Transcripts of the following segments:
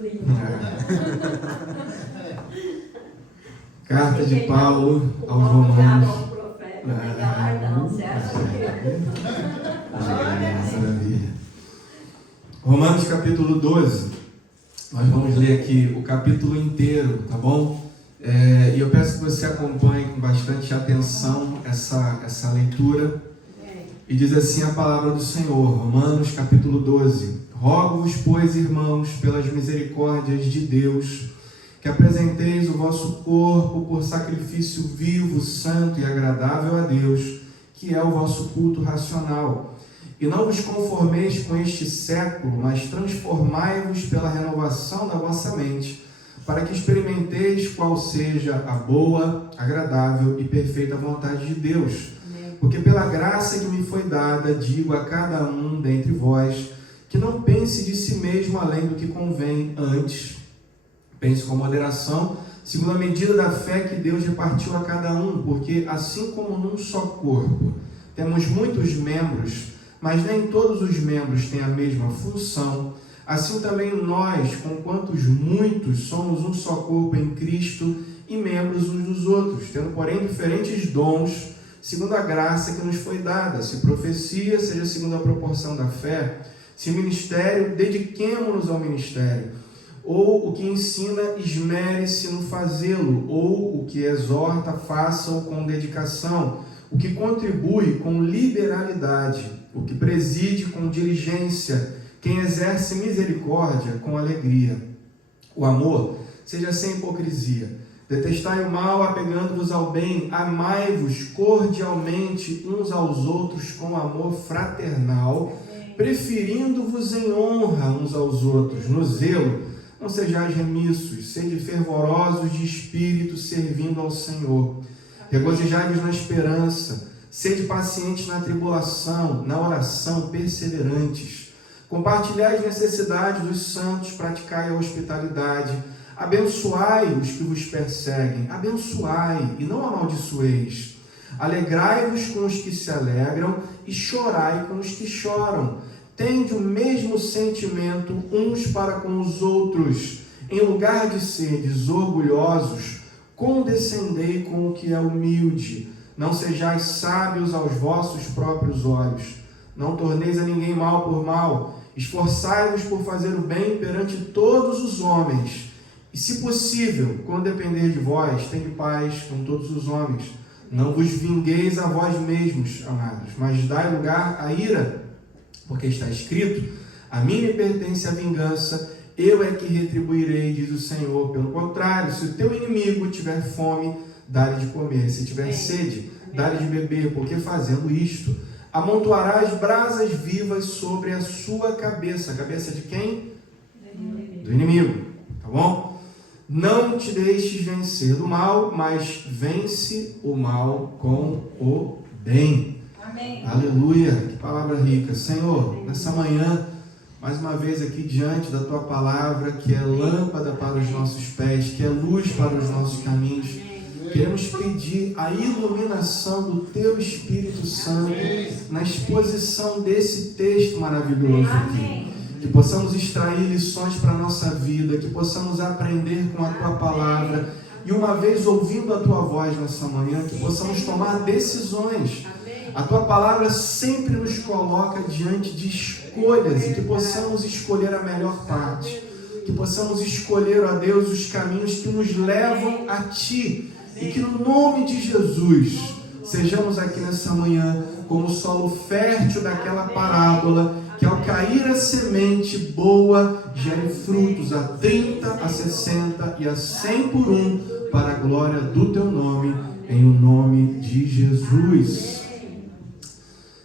livro. Carta de Paulo aos Romanos. Romanos capítulo 12. Nós vamos ler aqui o capítulo inteiro, tá bom? E eu peço que você acompanhe com bastante atenção essa leitura. E diz assim a palavra do Senhor, Romanos capítulo 12. Rogo-vos, pois, irmãos, pelas misericórdias de Deus, que apresenteis o vosso corpo por sacrifício vivo, santo e agradável a Deus, que é o vosso culto racional. E não vos conformeis com este século, mas transformai-vos pela renovação da vossa mente, para que experimenteis qual seja a boa, agradável e perfeita vontade de Deus. Porque pela graça que me foi dada, digo a cada um dentre vós, que não pense de si mesmo além do que convém, antes pense com moderação, segundo a medida da fé que Deus repartiu a cada um, porque assim como num só corpo temos muitos membros, mas nem todos os membros têm a mesma função, assim também nós, conquantos muitos, somos um só corpo em Cristo e membros uns dos outros, tendo porém diferentes dons, segundo a graça que nos foi dada. Se profecia, seja segundo a proporção da fé. Se ministério, dediquemo-nos ao ministério. Ou o que ensina, esmere-se no fazê-lo. Ou o que exorta, faça-o com dedicação. O que contribui com liberalidade. O que preside com diligência. Quem exerce misericórdia com alegria. O amor seja sem hipocrisia. Detestai o mal, apegando-vos ao bem. Amai-vos cordialmente uns aos outros com amor fraternal, preferindo-vos em honra uns aos outros. No zelo, não sejais remissos, sede fervorosos de espírito, servindo ao Senhor. Regozijai-vos na esperança, sede pacientes na tribulação, na oração perseverantes. Compartilhai as necessidades dos santos, praticai a hospitalidade. Abençoai os que vos perseguem, abençoai e não amaldiçoeis. Alegrai-vos com os que se alegram e chorai com os que choram. Tende o mesmo sentimento uns para com os outros. Em lugar de serdes orgulhosos, condescendei com o que é humilde. Não sejais sábios aos vossos próprios olhos. Não torneis a ninguém mal por mal. Esforçai-vos por fazer o bem perante todos os homens. E, se possível, quando depender de vós, tende paz com todos os homens. Não vos vingueis a vós mesmos, amados, mas dai lugar à ira, porque está escrito: a mim me pertence a vingança, eu é que retribuirei, diz o Senhor. Pelo contrário, se o teu inimigo tiver fome, dá-lhe de comer. Se tiver sede, dá-lhe de beber, porque fazendo isto, amontoarás brasas vivas sobre a sua cabeça. A cabeça de quem? Do inimigo. Tá bom? Não te deixes vencer do mal, mas vence o mal com o bem. Amém. Aleluia, que palavra rica. Senhor, nessa manhã, mais uma vez aqui diante da Tua palavra, que é lâmpada para os nossos pés, que é luz para os nossos caminhos, queremos pedir a iluminação do Teu Espírito Santo na exposição desse texto maravilhoso aqui. Que possamos extrair lições para a nossa vida, que possamos aprender com a Tua palavra, e uma vez ouvindo a Tua voz nessa manhã, que possamos tomar decisões. A Tua palavra sempre nos coloca diante de escolhas, e que possamos escolher a melhor parte, que possamos escolher, ó Deus, os caminhos que nos levam a Ti, e que no nome de Jesus, sejamos aqui nessa manhã como o solo fértil daquela parábola, que ao cair a semente boa, gere frutos a 30, a 60 e a 100 por um, para a glória do Teu nome, em o nome de Jesus.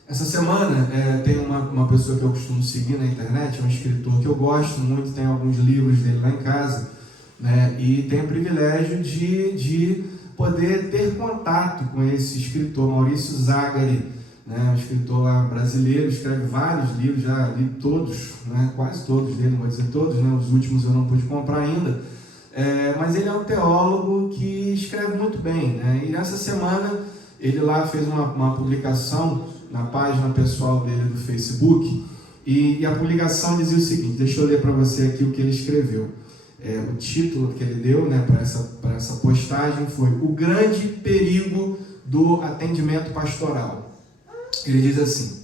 Essa semana tem uma pessoa que eu costumo seguir na internet, um escritor que eu gosto muito, tem alguns livros dele lá em casa, né? E tenho o privilégio de poder ter contato com esse escritor, Maurício Zagari, né, um escritor lá brasileiro, escreve vários livros, já li todos, né, quase todos dele, não vou dizer todos, né, os últimos eu não pude comprar ainda, mas ele é um teólogo que escreve muito bem, né, e essa semana ele lá fez uma publicação na página pessoal dele do Facebook, E a publicação dizia o seguinte, deixa eu ler para você aqui o que ele escreveu. O título que ele deu, né, para essa postagem foi O Grande Perigo do Atendimento Pastoral. Ele diz assim: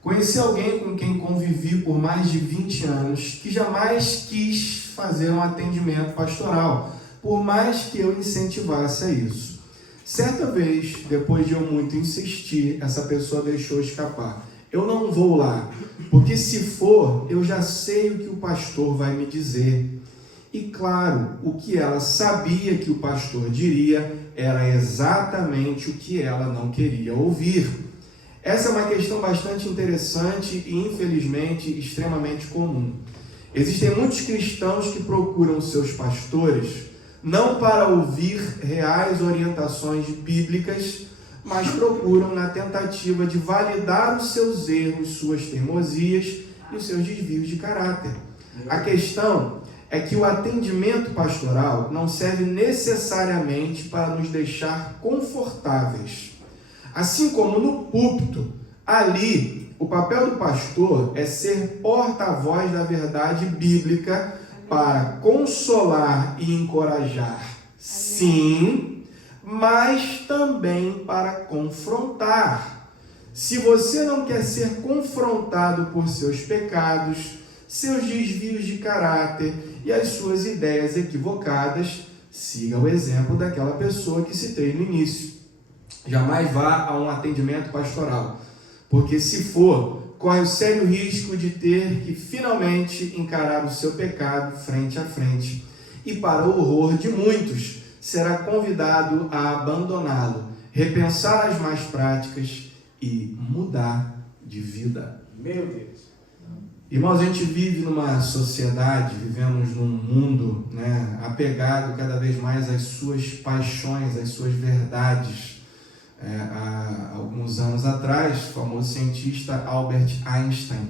conheci alguém com quem convivi por mais de 20 anos que jamais quis fazer um atendimento pastoral, por mais que eu incentivasse a isso. Certa vez, depois de eu muito insistir, essa pessoa deixou escapar. Eu não vou lá, porque se for, eu já sei o que o pastor vai me dizer. E claro, o que ela sabia que o pastor diria era exatamente o que ela não queria ouvir. Essa é uma questão bastante interessante e, infelizmente, extremamente comum. Existem muitos cristãos que procuram seus pastores não para ouvir reais orientações bíblicas, mas procuram na tentativa de validar os seus erros, suas teimosias e os seus desvios de caráter. A questão é que o atendimento pastoral não serve necessariamente para nos deixar confortáveis. Assim como no púlpito, ali o papel do pastor é ser porta-voz da verdade bíblica para consolar e encorajar, sim, mas também para confrontar. Se você não quer ser confrontado por seus pecados, seus desvios de caráter e as suas ideias equivocadas, siga o exemplo daquela pessoa que citei no início. Jamais vá a um atendimento pastoral, porque se for, corre o sério risco de ter que finalmente encarar o seu pecado frente a frente. E para o horror de muitos, será convidado a abandoná-lo, repensar as más práticas e mudar de vida. Meu Deus! Irmãos, a gente vive numa sociedade, vivemos num mundo, apegado cada vez mais às suas paixões, às suas verdades. Há alguns anos atrás, o famoso cientista Albert Einstein,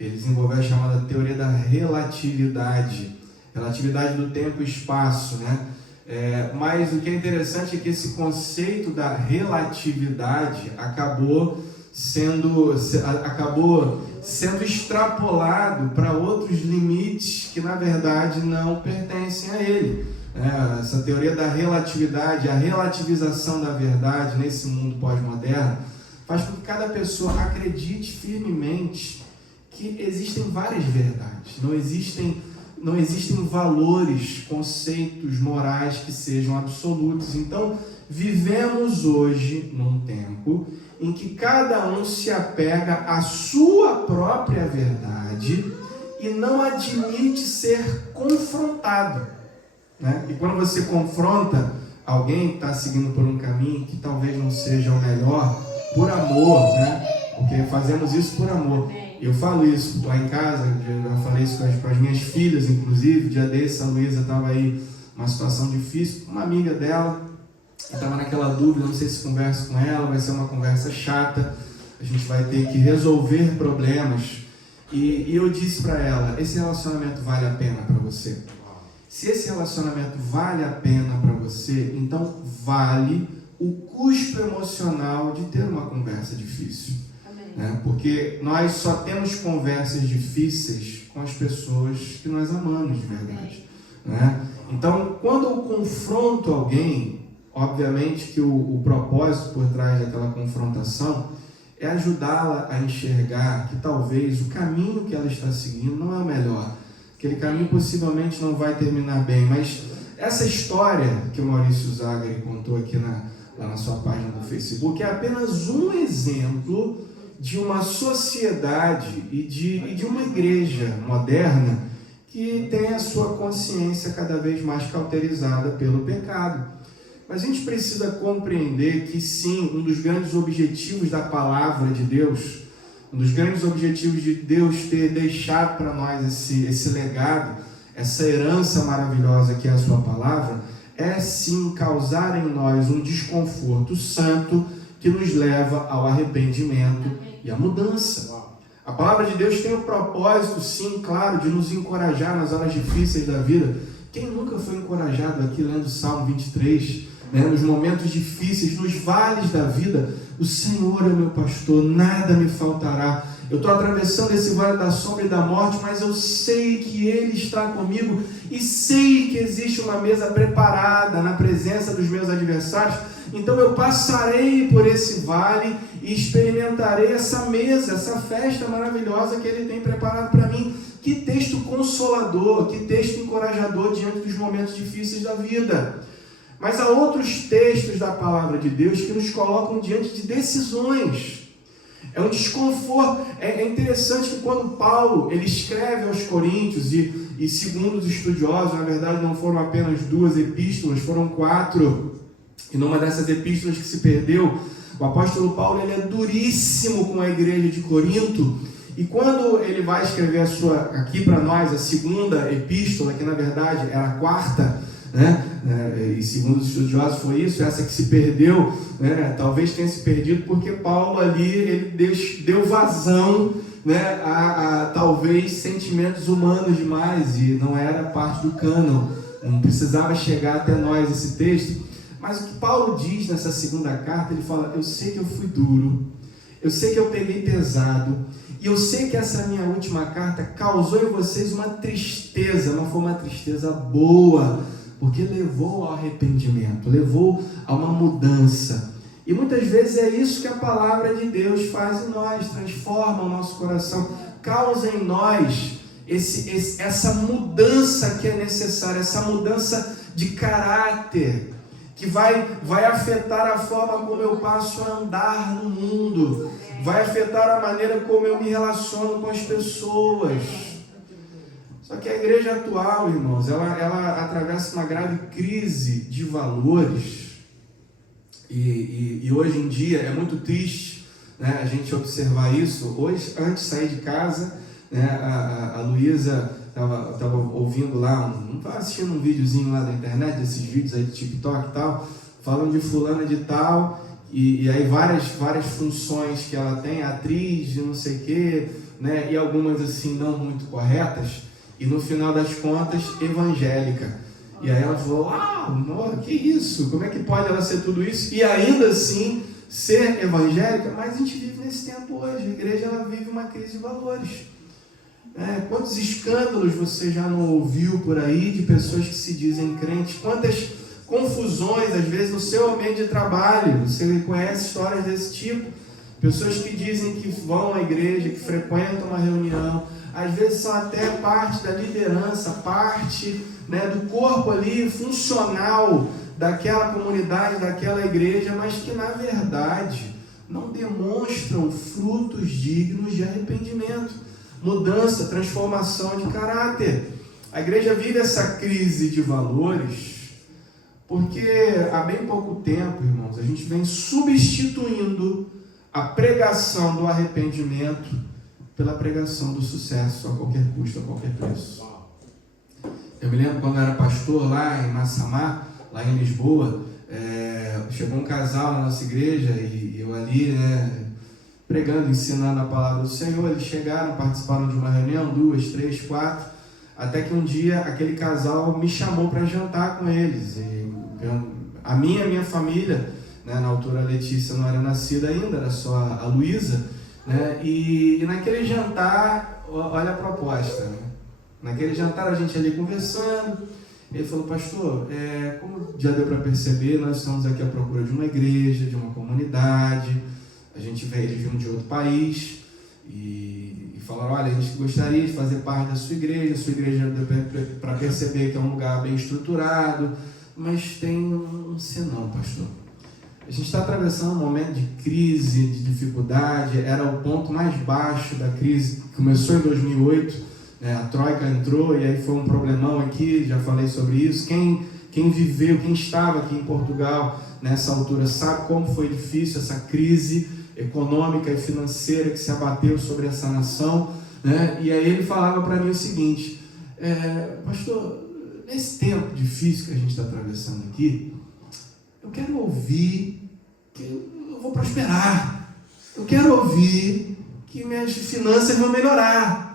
ele desenvolveu a chamada teoria da relatividade do tempo e espaço, mas o que é interessante é que esse conceito da relatividade acabou sendo extrapolado para outros limites que na verdade não pertencem a ele. Essa teoria da relatividade, a relativização da verdade nesse mundo pós-moderno, faz com que cada pessoa acredite firmemente que existem várias verdades, não existem valores, conceitos morais que sejam absolutos. Então, vivemos hoje num tempo em que cada um se apega à sua própria verdade e não admite ser confrontado. E quando você confronta alguém que está seguindo por um caminho que talvez não seja o melhor, por amor, porque fazemos isso por amor. Eu falo isso lá em casa, já falei isso com as minhas filhas, inclusive. O dia desse, a Luísa estava aí numa situação difícil, uma amiga dela, estava naquela dúvida, não sei se converso com ela, vai ser uma conversa chata, a gente vai ter que resolver problemas. E eu disse para ela, esse relacionamento vale a pena para você? Se esse relacionamento vale a pena para você, então vale o custo emocional de ter uma conversa difícil. Porque nós só temos conversas difíceis com as pessoas que nós amamos de verdade. Então, quando eu confronto alguém, obviamente que o propósito por trás daquela confrontação é ajudá-la a enxergar que talvez o caminho que ela está seguindo não é o melhor. Aquele caminho possivelmente não vai terminar bem, mas essa história que o Maurício Zagari contou aqui lá na sua página do Facebook é apenas um exemplo de uma sociedade e de uma igreja moderna que tem a sua consciência cada vez mais cauterizada pelo pecado. Mas a gente precisa compreender que sim, um dos grandes objetivos da palavra de Deus, um dos grandes objetivos de Deus ter deixado para nós esse legado, essa herança maravilhosa que é a sua palavra, é sim causar em nós um desconforto santo que nos leva ao arrependimento e à mudança. A palavra de Deus tem o propósito, sim, claro, de nos encorajar nas horas difíceis da vida. Quem nunca foi encorajado aqui lendo o Salmo 23, nos momentos difíceis, nos vales da vida? O Senhor é meu pastor, nada me faltará. eu estou atravessando esse vale da sombra e da morte, mas eu sei que Ele está comigo e sei que existe uma mesa preparada na presença dos meus adversários. Então eu passarei por esse vale e experimentarei essa mesa, essa festa maravilhosa que Ele tem preparado para mim. Que texto consolador, que texto encorajador diante dos momentos difíceis da vida. Mas há outros textos da palavra de Deus que nos colocam diante de decisões. É um desconforto. É interessante que quando Paulo ele escreve aos Coríntios, e segundo os estudiosos, na verdade não foram apenas 2 epístolas, foram 4. E numa dessas epístolas que se perdeu, o apóstolo Paulo ele é duríssimo com a igreja de Corinto. E quando ele vai escrever aqui para nós, a segunda epístola, que na verdade era a 4ª, né? E segundo os estudiosos foi isso, essa que se perdeu, né? Talvez tenha se perdido porque Paulo ali ele deu vazão, né? a talvez sentimentos humanos demais e não era parte do cânon, não precisava chegar até nós esse texto. Mas o que Paulo diz nessa segunda carta, ele fala: eu sei que eu fui duro, eu sei que eu peguei pesado, e eu sei que essa minha última carta causou em vocês uma tristeza, não foi uma tristeza boa, porque levou ao arrependimento, levou a uma mudança. E muitas vezes é isso que a palavra de Deus faz em nós, transforma o nosso coração, causa em nós essa mudança que é necessária, essa mudança de caráter, que vai afetar a forma como eu passo a andar no mundo, vai afetar a maneira como eu me relaciono com as pessoas. Só que a igreja atual, irmãos, ela atravessa uma grave crise de valores, e hoje em dia é muito triste, né, a gente observar isso. Hoje, antes de sair de casa, né, a Luísa estava ouvindo lá, estava assistindo um videozinho lá da internet, desses vídeos aí de TikTok e tal, falando de fulana de tal, e aí várias funções que ela tem, atriz de não sei o quê, né, e algumas assim não muito corretas, e no final das contas, evangélica. E aí ela falou: que isso? Como é que pode ela ser tudo isso e ainda assim ser evangélica? Mas a gente vive nesse tempo hoje, a igreja ela vive uma crise de valores. Quantos escândalos você já não ouviu por aí de pessoas que se dizem crentes? Quantas confusões, às vezes, no seu ambiente de trabalho? Você conhece histórias desse tipo? Pessoas que dizem que vão à igreja, que frequentam uma reunião, às vezes são até parte da liderança, parte, né, do corpo ali funcional daquela comunidade, daquela igreja, mas que na verdade não demonstram frutos dignos de arrependimento, mudança, transformação de caráter. A igreja vive essa crise de valores porque há bem pouco tempo, irmãos, a gente vem substituindo a pregação do arrependimento pela pregação do sucesso a qualquer custo, a qualquer preço. Eu me lembro quando eu era pastor lá em Massamá, lá em Lisboa, chegou um casal na nossa igreja e eu ali, né, pregando, ensinando a palavra do Senhor. Eles chegaram, participaram de uma reunião, 2, 3, 4, até que um dia aquele casal me chamou para jantar com eles. E a minha família, né, na altura a Letícia não era nascida ainda, era só a Luísa, né, e naquele jantar, olha a proposta, né? Naquele jantar a gente ali conversando, ele falou: pastor, como já deu para perceber, nós estamos aqui à procura de uma igreja, de uma comunidade. Eles vinham de outro país e falaram: olha, a gente gostaria de fazer parte da sua igreja deu para perceber que é um lugar bem estruturado, mas tem um senão, pastor. A gente está atravessando um momento de crise, de dificuldade, era o ponto mais baixo da crise, começou em 2008, a Troika entrou e aí foi um problemão aqui, já falei sobre isso. Quem viveu, quem estava aqui em Portugal nessa altura sabe como foi difícil essa crise econômica e financeira que se abateu sobre essa nação, né? E aí ele falava para mim o seguinte: pastor, nesse tempo difícil que a gente está atravessando aqui, eu quero ouvir que eu vou prosperar, eu quero ouvir que minhas finanças vão melhorar.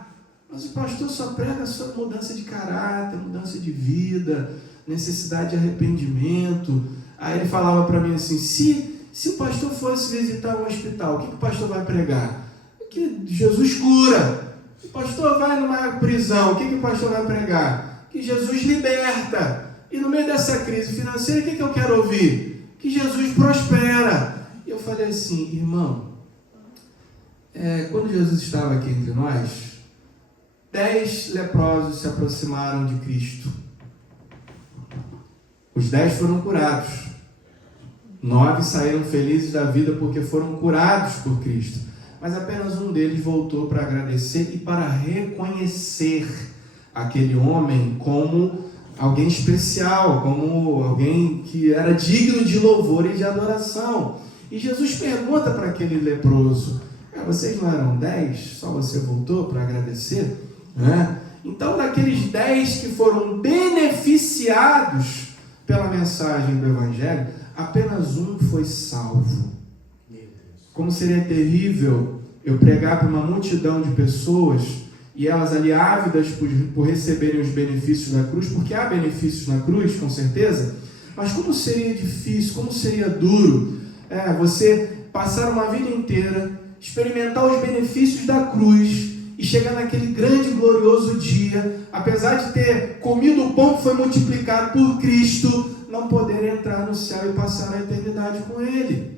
Mas o pastor só prega sobre mudança de caráter, mudança de vida, necessidade de arrependimento. Aí ele falava para mim assim: se o pastor fosse visitar um hospital, o que o pastor vai pregar? que Jesus cura. O pastor vai numa prisão, o que o pastor vai pregar? Que Jesus liberta. E no meio dessa crise financeira, o que eu quero ouvir? Que Jesus prospera. E eu falei assim, irmão, quando Jesus estava aqui entre nós, 10 leprosos se aproximaram de Cristo. Os 10 foram curados. 9 saíram felizes da vida porque foram curados por Cristo. Mas apenas um deles voltou para agradecer e para reconhecer aquele homem como alguém especial, como alguém que era digno de louvor e de adoração. E Jesus pergunta para aquele leproso, vocês não eram 10? Só você voltou para agradecer? Então, daqueles 10 que foram beneficiados pela mensagem do Evangelho, apenas um foi salvo. Como seria terrível eu pregar para uma multidão de pessoas e elas ali ávidas por receberem os benefícios da cruz, porque há benefícios na cruz, com certeza, mas como seria difícil, como seria duro você passar uma vida inteira, experimentar os benefícios da cruz e chegar naquele grande e glorioso dia, apesar de ter comido o pão que foi multiplicado por Cristo, não poder entrar no céu e passar a eternidade com Ele.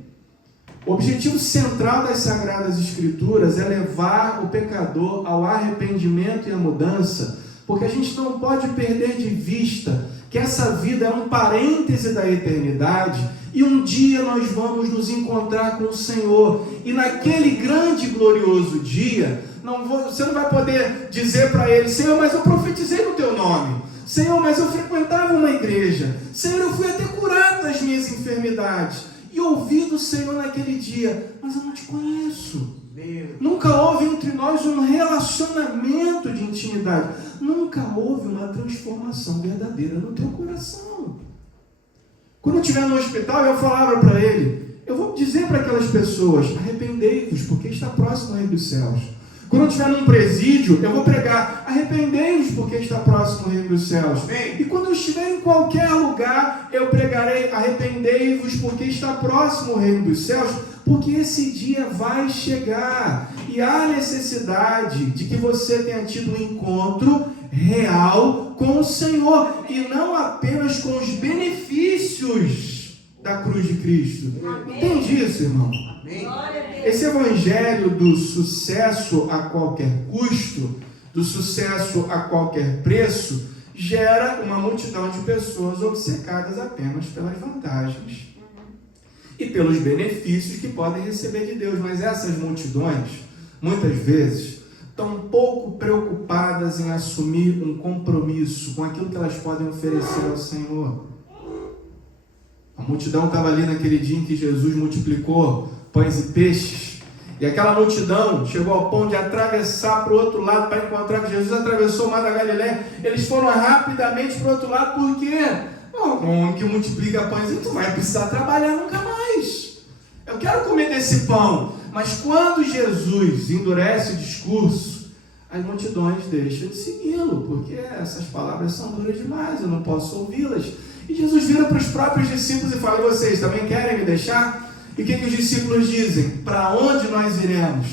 O objetivo central das Sagradas Escrituras é levar o pecador ao arrependimento e à mudança, porque a gente não pode perder de vista que essa vida é um parêntese da eternidade e um dia nós vamos nos encontrar com o Senhor. E naquele grande e glorioso dia, você não vai poder dizer para Ele, Senhor, mas eu profetizei no Teu nome. Senhor, mas eu frequentava uma igreja. Senhor, eu fui até curado das minhas enfermidades. E ouvi do Senhor naquele dia, mas eu não te conheço. Nunca houve entre nós um relacionamento de intimidade. Nunca houve uma transformação verdadeira no teu coração. Quando eu estiver no hospital, eu falava para ele, eu vou dizer para aquelas pessoas, arrependei-vos, porque está próximo ao reino dos céus. Quando eu estiver num presídio, eu vou pregar, arrependei-vos, porque está próximo ao reino dos céus. E quando eu estiver em qualquer lugar, eu pregarei, arrependei-vos, porque está próximo ao reino dos céus, porque esse dia vai chegar. E há necessidade de que você tenha tido um encontro real com o Senhor, e não apenas com os benefícios da cruz de Cristo. Entende isso, irmão? Esse evangelho do sucesso a qualquer custo, do sucesso a qualquer preço, gera uma multidão de pessoas obcecadas apenas pelas vantagens e pelos benefícios que podem receber de Deus. Mas essas multidões, muitas vezes, estão pouco preocupadas em assumir um compromisso com aquilo que elas podem oferecer ao Senhor. A multidão estava ali naquele dia em que Jesus multiplicou pães e peixes, e aquela multidão chegou ao ponto de atravessar para o outro lado para encontrar que Jesus atravessou o mar da Galileia. Eles foram rapidamente para o outro lado, porque um homem que multiplica pães, tu vai precisar trabalhar nunca mais. Eu quero comer desse pão. Mas quando Jesus endurece o discurso, as multidões deixam de segui-lo, porque essas palavras são duras demais, eu não posso ouvi-las. E Jesus vira para os próprios discípulos e fala, vocês também querem me deixar? E o que os discípulos dizem? Para onde nós iremos?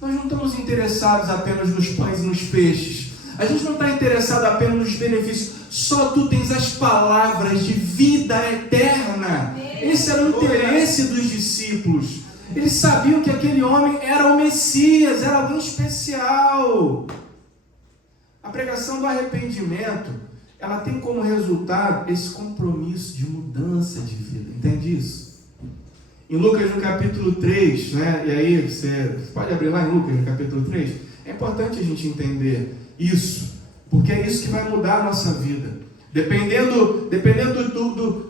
Nós não estamos interessados apenas nos pães e nos peixes. A gente não está interessado apenas nos benefícios. Só tu tens as palavras de vida eterna. Esse era o interesse dos discípulos. Eles sabiam que aquele homem era o Messias, era alguém especial. A pregação do arrependimento, ela tem como resultado esse compromisso de mudança de vida. Entende isso? Em Lucas, no capítulo 3, e aí você pode abrir lá em Lucas, no capítulo 3, é importante a gente entender isso, porque é isso que vai mudar a nossa vida. Dependendo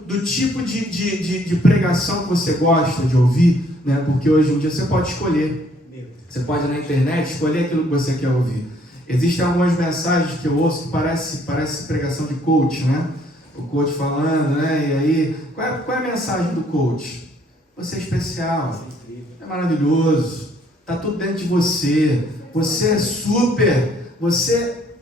do tipo de pregação que você gosta de ouvir, porque hoje em dia você pode escolher. Você pode ir na internet escolher aquilo que você quer ouvir. Existem algumas mensagens que eu ouço que parece pregação de coach, O coach falando, E aí, qual é a mensagem do coach? Você é especial, é maravilhoso, está tudo dentro de você, você é super, você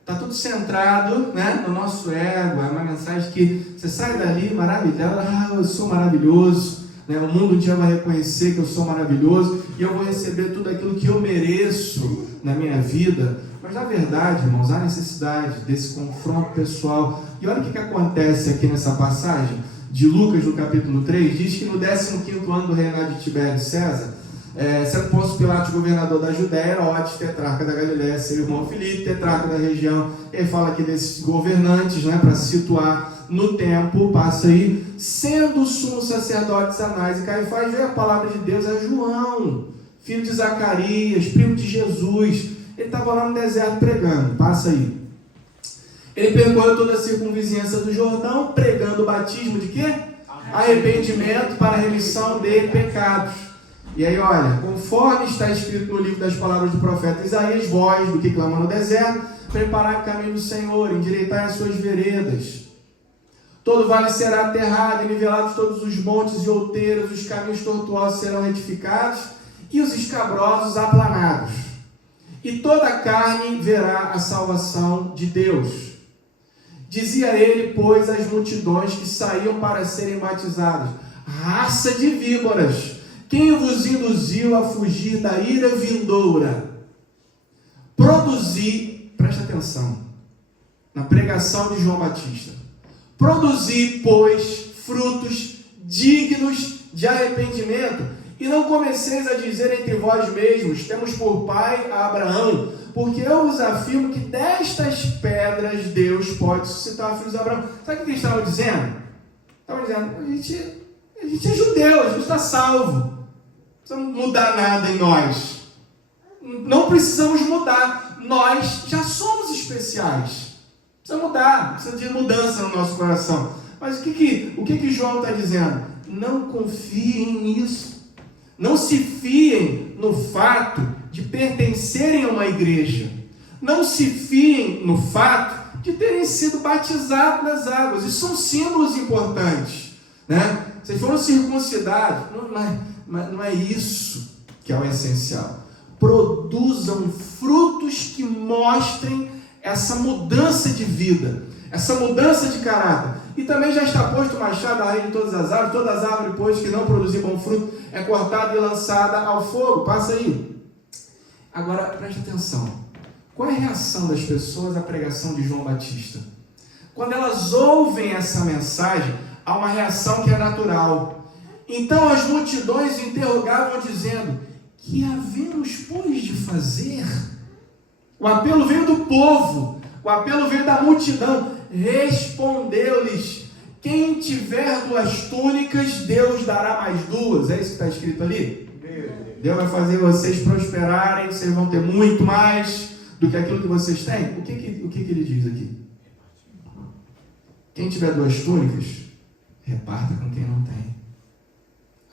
está tudo centrado no nosso ego. É uma mensagem que você sai dali maravilhado, eu sou maravilhoso, né? O mundo um dia vai reconhecer que eu sou maravilhoso e eu vou receber tudo aquilo que eu mereço na minha vida. Mas na verdade, irmãos, há necessidade desse confronto pessoal. E olha o que acontece aqui nessa passagem de Lucas, no capítulo 3, diz que no 15º ano do reinado de Tibério César, sendo Pôncio Pilatos governador da Judéia, Herodes, tetrarca da Galiléia, seu irmão Filipe, tetrarca da região. Ele fala aqui desses governantes, né, para se situar no tempo, passa aí, sendo sumo sacerdotes Anás e Caifás, veio a palavra de Deus a João, filho de Zacarias, primo de Jesus. Ele estava lá no deserto pregando, passa aí. Ele percorreu toda a circunvizinhança do Jordão, pregando o batismo de quê? Arrependimento para a remissão de pecados. E aí, olha, conforme está escrito no livro das palavras do profeta Isaías, voz do que clama no deserto, preparai o caminho do Senhor, endireitai as suas veredas. Todo vale será aterrado, e nivelados todos os montes e outeiros, os caminhos tortuosos serão retificados, e os escabrosos aplanados. E toda a carne verá a salvação de Deus. Dizia ele, pois, às multidões que saíam para serem batizadas: raça de víboras, quem vos induziu a fugir da ira vindoura? Produzi, presta atenção, na pregação de João Batista: produzi, pois, frutos dignos de arrependimento, e não comeceis a dizer entre vós mesmos: temos por pai a Abraão, porque eu vos afirmo que destas pedras Deus pode suscitar filhos de Abraão. Sabe o que eles estavam dizendo? Estavam dizendo: a gente é judeu, a gente está salvo, não precisamos mudar nada em nós, não precisamos mudar, nós já somos especiais, precisa mudar, precisa de mudança no nosso coração. Mas o que João está dizendo? Não confiem nisso. Não se fiem no fato de pertencerem a uma igreja. Não se fiem no fato de terem sido batizados nas águas. Isso são símbolos importantes, né? Vocês foram circuncidados. Não é isso que é o essencial. Produzam frutos que mostrem essa mudança de vida, essa mudança de caráter. E também já está posto o machado à raiz de todas as árvores, pois, que não produzir bom fruto, é cortada e lançada ao fogo. Passa aí. Agora, preste atenção. Qual é a reação das pessoas à pregação de João Batista? Quando elas ouvem essa mensagem, há uma reação que é natural. Então as multidões interrogavam, dizendo: que havemos, pois, de fazer? O apelo veio do povo, o apelo veio da multidão. Respondeu-lhes: quem tiver 2 túnicas, Deus dará mais 2. É isso que está escrito ali? Deus vai fazer vocês prosperarem, vocês vão ter muito mais do que aquilo que vocês têm. O que ele diz aqui? Quem tiver 2 túnicas, reparta com quem não tem.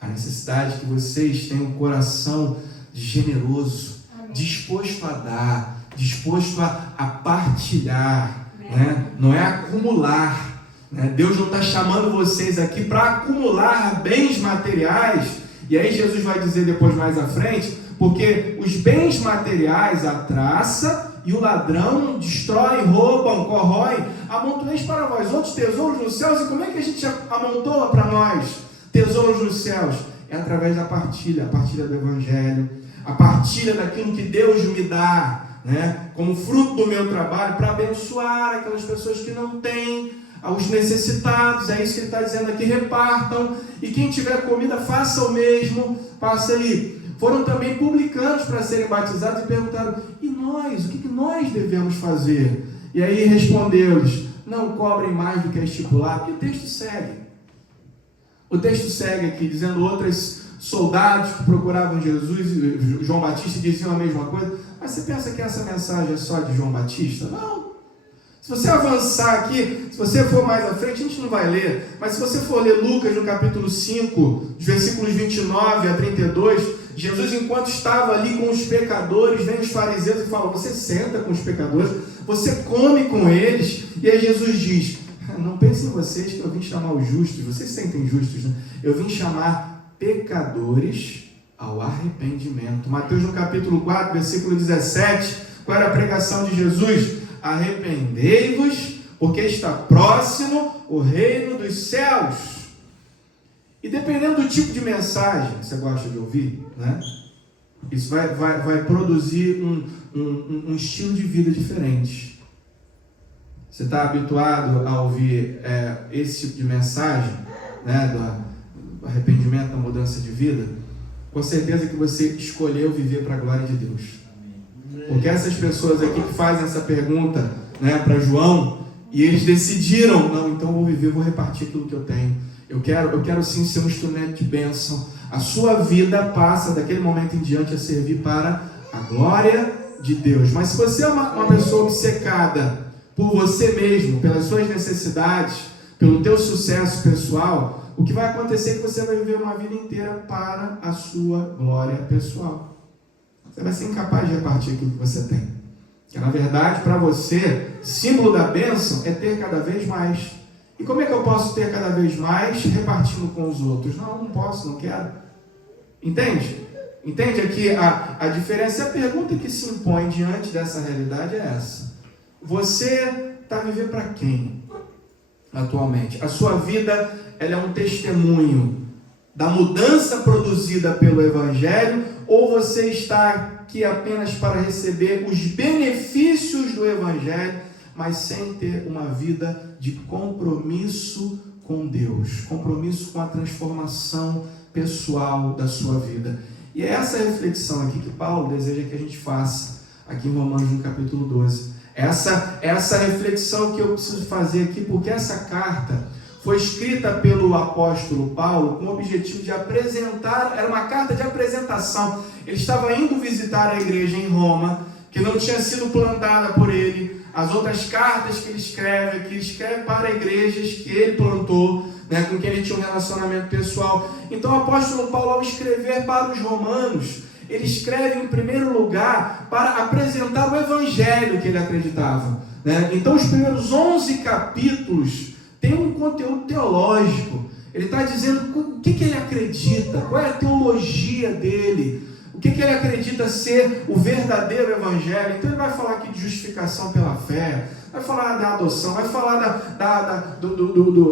A necessidade que vocês tenham um coração generoso, disposto a dar, disposto a partilhar, né? Não é acumular, né? Deus não está chamando vocês aqui para acumular bens materiais. E aí Jesus vai dizer depois, mais à frente, porque os bens materiais a traça e o ladrão destrói, roubam, corroem. Amontoeis para vós outros tesouros nos céus. E como é que a gente amontoa para nós tesouros nos céus? É através da partilha, a partilha do Evangelho, a partilha daquilo que Deus me dá, né, como fruto do meu trabalho, para abençoar aquelas pessoas que não têm, aos necessitados. É isso que ele está dizendo aqui: repartam, e quem tiver comida, faça o mesmo. Passa aí. Foram também publicanos para serem batizados e perguntaram: e nós? O que nós devemos fazer? E aí respondeu-lhes: não cobrem mais do que é estipulado. E o texto segue. O texto segue aqui, dizendo: outros soldados que procuravam Jesus, João Batista, diziam a mesma coisa. Mas você pensa que essa mensagem é só de João Batista? Não. Se você avançar aqui, se você for mais à frente, a gente não vai ler, mas se você for ler Lucas no capítulo 5, dos versículos 29 a 32, Jesus, enquanto estava ali com os pecadores, vem os fariseus e fala: você senta com os pecadores, você come com eles. E aí Jesus diz: não pensem vocês que eu vim chamar os justos, vocês se sentem justos, né? Eu vim chamar pecadores ao arrependimento. Mateus no capítulo 4, versículo 17, qual era a pregação de Jesus? Arrependei-vos, porque está próximo o reino dos céus. E dependendo do tipo de mensagem que você gosta de ouvir, né? Isso vai produzir um estilo de vida diferente. Você está habituado a ouvir esse tipo de mensagem, né, do arrependimento, da mudança de vida? Com certeza que você escolheu viver para a glória de Deus. Porque essas pessoas aqui que fazem essa pergunta, né, para João, e eles decidiram, não, então eu vou viver, vou repartir aquilo que eu tenho. Eu quero sim ser um instrumento de bênção. A sua vida passa daquele momento em diante a servir para a glória de Deus. Mas se você é uma pessoa obcecada por você mesmo, pelas suas necessidades, pelo teu sucesso pessoal, o que vai acontecer é que você vai viver uma vida inteira para a sua glória pessoal. Você vai ser incapaz de repartir aquilo que você tem. Que na verdade, para você, símbolo da bênção é ter cada vez mais. E como é que eu posso ter cada vez mais repartindo com os outros? Não posso, não quero. Entende? Entende aqui a diferença? A pergunta que se impõe diante dessa realidade é essa. Você está vivendo para quem atualmente? A sua vida ela é um testemunho da mudança produzida pelo Evangelho, ou você está aqui apenas para receber os benefícios do Evangelho, mas sem ter uma vida de compromisso com Deus, compromisso com a transformação pessoal da sua vida? E é essa reflexão aqui que Paulo deseja que a gente faça aqui em Romanos no capítulo 12. Essa reflexão que eu preciso fazer aqui, porque essa carta foi escrita pelo apóstolo Paulo com o objetivo de apresentar, era uma carta de apresentação. Ele estava indo visitar a igreja em Roma, que não tinha sido plantada por ele. As outras cartas que ele escreve para igrejas que ele plantou, né, com quem ele tinha um relacionamento pessoal. Então o apóstolo Paulo, ao escrever para os romanos, ele escreve em primeiro lugar para apresentar o evangelho que ele acreditava, né? Então os primeiros 11 capítulos tem um conteúdo teológico. Ele está dizendo o que ele acredita, qual é a teologia dele, o que ele acredita ser o verdadeiro evangelho. Então ele vai falar aqui de justificação pela fé, vai falar da adoção, vai falar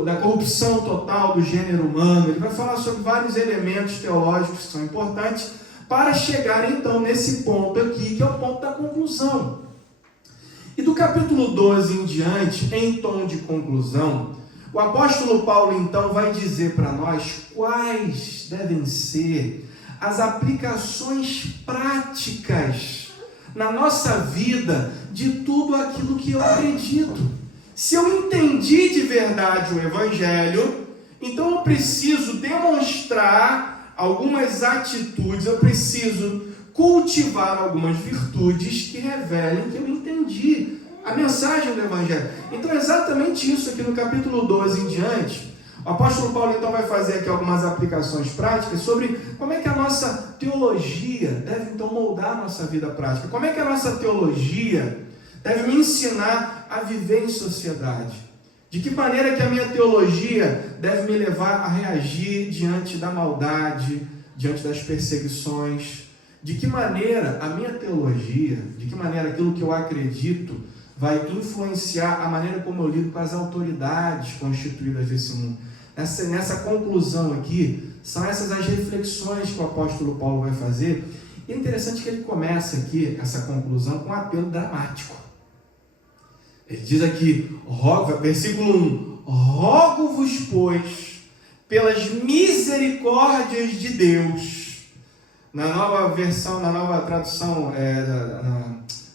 da corrupção total do gênero humano. Ele vai falar sobre vários elementos teológicos que são importantes para chegar então nesse ponto aqui, que é o ponto da conclusão. E do capítulo 12 em diante, em tom de conclusão, o apóstolo Paulo então vai dizer para nós quais devem ser as aplicações práticas na nossa vida de tudo aquilo que eu acredito. Se eu entendi de verdade o evangelho, então eu preciso demonstrar algumas atitudes, eu preciso cultivar algumas virtudes que revelem que eu entendi a mensagem do evangelho. Então é exatamente isso aqui no capítulo 12 em diante. O apóstolo Paulo então vai fazer aqui algumas aplicações práticas sobre como é que a nossa teologia deve então moldar a nossa vida prática. Como é que a nossa teologia deve me ensinar a viver em sociedade. De que maneira que a minha teologia deve me levar a reagir diante da maldade, diante das perseguições. De que maneira a minha teologia, de que maneira aquilo que eu acredito vai influenciar a maneira como eu lido com as autoridades constituídas desse mundo. Nessa conclusão aqui, são essas as reflexões que o apóstolo Paulo vai fazer. E é interessante que ele começa aqui, essa conclusão, com um apelo dramático. Ele diz aqui, versículo 1, rogo-vos, pois, pelas misericórdias de Deus. Na nova versão, na nova tradução,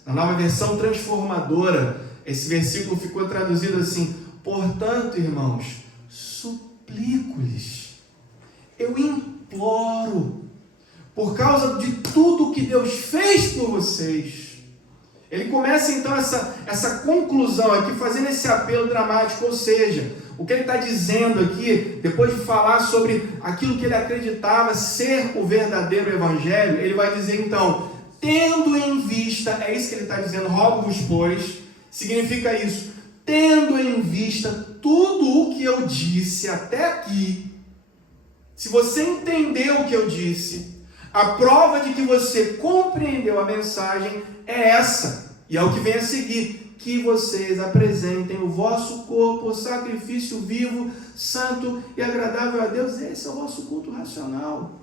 na nova versão transformadora, esse versículo ficou traduzido assim: portanto, irmãos, suplico-lhes, eu imploro, por causa de tudo que Deus fez por vocês. Ele começa então essa conclusão aqui, fazendo esse apelo dramático, ou seja, o que ele está dizendo aqui, depois de falar sobre aquilo que ele acreditava ser o verdadeiro evangelho, ele vai dizer então, tendo em vista, é isso que ele está dizendo, rogo-vos, pois, significa isso, tendo em vista tudo o que eu disse até aqui. Se você entendeu o que eu disse, a prova de que você compreendeu a mensagem é essa, e é o que vem a seguir. que vocês apresentem o vosso corpo, sacrifício vivo, santo e agradável a Deus. Esse é o vosso culto racional.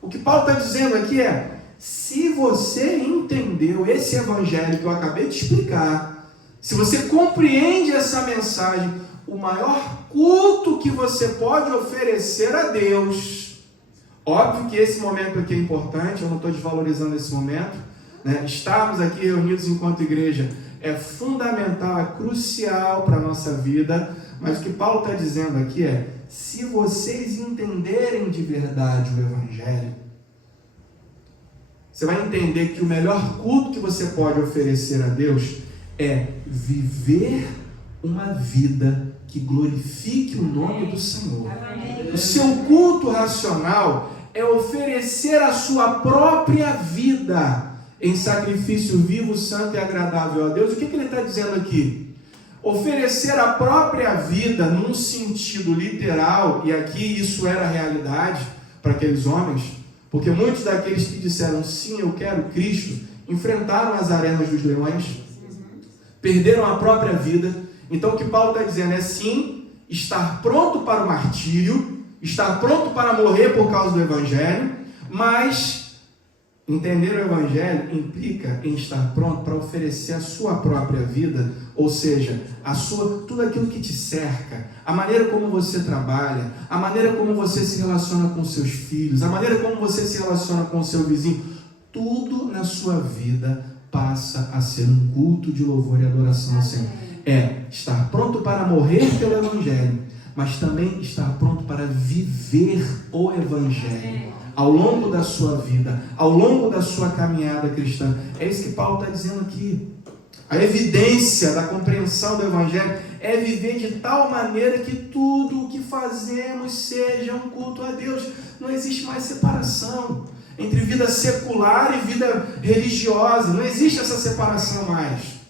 O que Paulo está dizendo aqui é, se você entendeu esse evangelho que eu acabei de explicar, se você compreende essa mensagem, o maior culto que você pode oferecer a Deus, óbvio que esse momento aqui é importante, eu não estou desvalorizando esse momento, né? Estarmos aqui reunidos enquanto igreja é fundamental, é crucial para a nossa vida, mas o que Paulo está dizendo aqui é, se vocês entenderem de verdade o evangelho, você vai entender que o melhor culto que você pode oferecer a Deus é viver uma vida que glorifique o nome do Senhor. O seu culto racional é oferecer a sua própria vida em sacrifício vivo, santo e agradável a Deus. O que ele está dizendo aqui? Oferecer a própria vida num sentido literal, e aqui isso era realidade para aqueles homens, porque muitos daqueles que disseram sim, eu quero Cristo, enfrentaram as arenas dos leões, perderam a própria vida. Então o que Paulo está dizendo é sim, estar pronto para o martírio, estar pronto para morrer por causa do Evangelho, mas entender o Evangelho implica em estar pronto para oferecer a sua própria vida, ou seja, tudo aquilo que te cerca, a maneira como você trabalha, a maneira como você se relaciona com seus filhos, a maneira como você se relaciona com o seu vizinho, tudo na sua vida passa a ser um culto de louvor e adoração ao Senhor. É estar pronto para morrer pelo Evangelho, mas também estar pronto para viver o Evangelho ao longo da sua vida, ao longo da sua caminhada cristã. É isso que Paulo está dizendo aqui. A evidência da compreensão do Evangelho é viver de tal maneira que tudo o que fazemos seja um culto a Deus. Não existe mais separação entre vida secular e vida religiosa. Não existe essa separação mais.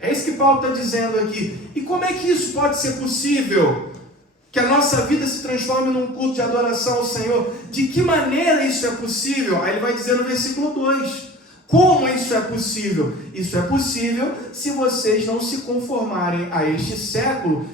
É isso que Paulo está dizendo aqui. E como é que isso pode ser possível? Que a nossa vida se transforme num culto de adoração ao Senhor. De que maneira isso é possível? Aí ele vai dizer no versículo 2. Como isso é possível? Isso é possível se vocês não se conformarem a este século,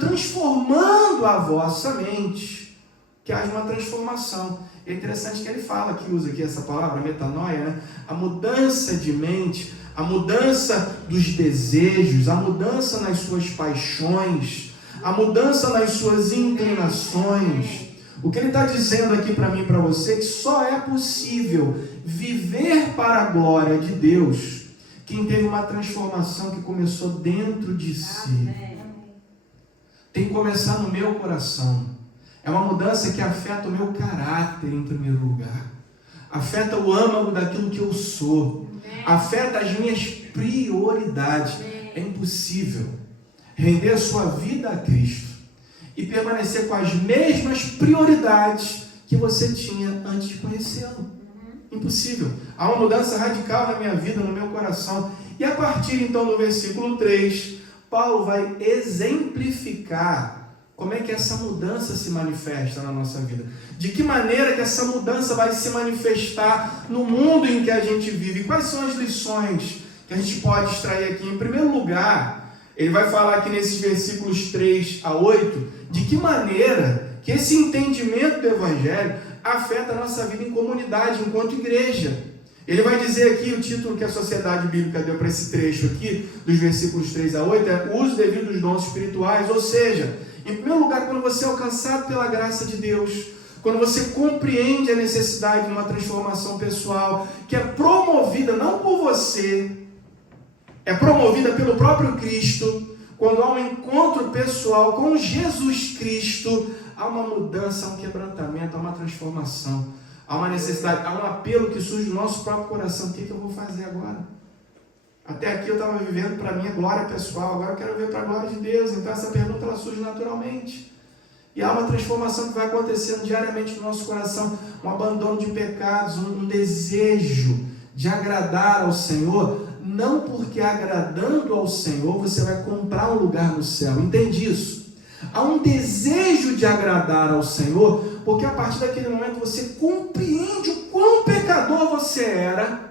transformando a vossa mente. Que haja uma transformação. É interessante que ele fala, que usa aqui essa palavra, metanoia, né? A mudança de mente, a mudança dos desejos, a mudança nas suas paixões, a mudança nas suas inclinações. O que ele está dizendo aqui para mim e para você é que só é possível viver para a glória de Deus quem teve uma transformação que começou dentro de si. Tem que começar no meu coração. É uma mudança que afeta o meu caráter em primeiro lugar. Afeta o âmago daquilo que eu sou. Afeta as minhas prioridades. É impossível render a sua vida a Cristo e permanecer com as mesmas prioridades que você tinha antes de conhecê-lo. Impossível. Há uma mudança radical na minha vida, no meu coração. E a partir então do versículo 3, Paulo vai exemplificar como é que essa mudança se manifesta na nossa vida. De que maneira que essa mudança vai se manifestar no mundo em que a gente vive. Quais são as lições que a gente pode extrair aqui? Em primeiro lugar, ele vai falar aqui nesses versículos 3 a 8, de que maneira que esse entendimento do Evangelho afeta a nossa vida em comunidade, enquanto igreja. Ele vai dizer aqui, o título que a Sociedade Bíblica deu para esse trecho aqui, dos versículos 3 a 8, é o uso devido dos dons espirituais, ou seja, em primeiro lugar, quando você é alcançado pela graça de Deus, quando você compreende a necessidade de uma transformação pessoal, que é promovida não por você, é promovida pelo próprio Cristo. Quando há um encontro pessoal com Jesus Cristo, há uma mudança, há um quebrantamento, há uma transformação, há uma necessidade, há um apelo que surge do nosso próprio coração. O que eu vou fazer agora? Até aqui eu estava vivendo para a minha glória pessoal, agora eu quero viver para a glória de Deus. Então essa pergunta ela surge naturalmente. E há uma transformação que vai acontecendo diariamente no nosso coração, um abandono de pecados, um desejo de agradar ao Senhor, não porque agradando ao Senhor você vai comprar um lugar no céu. Entende isso? Há um desejo de agradar ao Senhor, porque a partir daquele momento você compreende o quão pecador você era,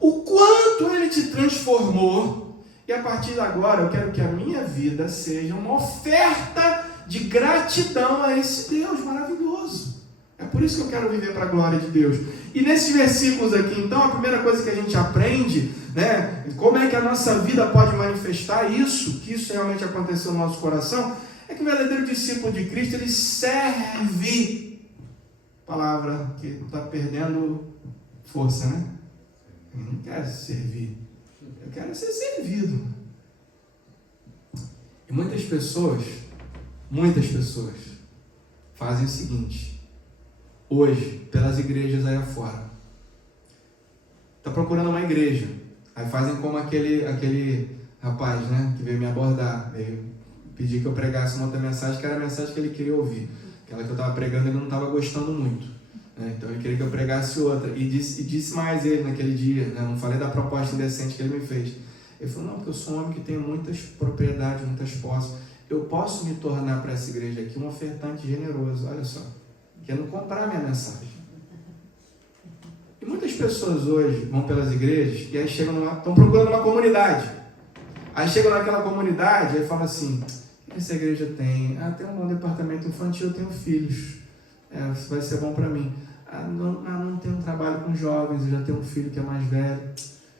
o quanto Ele te transformou, E a partir de agora eu quero que a minha vida seja uma oferta de gratidão a esse Deus maravilhoso. É por isso que eu quero viver para a glória de Deus. E nesses versículos aqui, então, a primeira coisa que a gente aprende, né, como é que a nossa vida pode manifestar isso, que isso realmente aconteceu no nosso coração, é que o verdadeiro discípulo de Cristo, ele serve. Palavra que está perdendo força, né? Eu não quero servir. Eu quero ser servido. E muitas pessoas fazem o seguinte, hoje, pelas igrejas aí afora. Está procurando uma igreja. Aí fazem como aquele rapaz, né, que veio me abordar, veio pedir que eu pregasse uma outra mensagem, que era a mensagem que ele queria ouvir. Aquela que eu estava pregando, ele não estava gostando muito. Então ele queria que eu pregasse outra. E disse mais ele naquele dia, né? Não falei da proposta indecente que ele me fez. Ele falou, não, porque eu sou um homem que tem muitas propriedades, muitas posses. Eu posso me tornar para essa igreja aqui um ofertante generoso. Olha só, querendo comprar minha mensagem. E muitas pessoas hoje vão pelas igrejas e aí estão procurando uma comunidade. Aí chegam naquela comunidade e falam assim, o que essa igreja tem? Tem um bom departamento infantil, eu tenho filhos. Isso vai ser bom para mim. Não tenho um trabalho com jovens, eu já tenho um filho que é mais velho.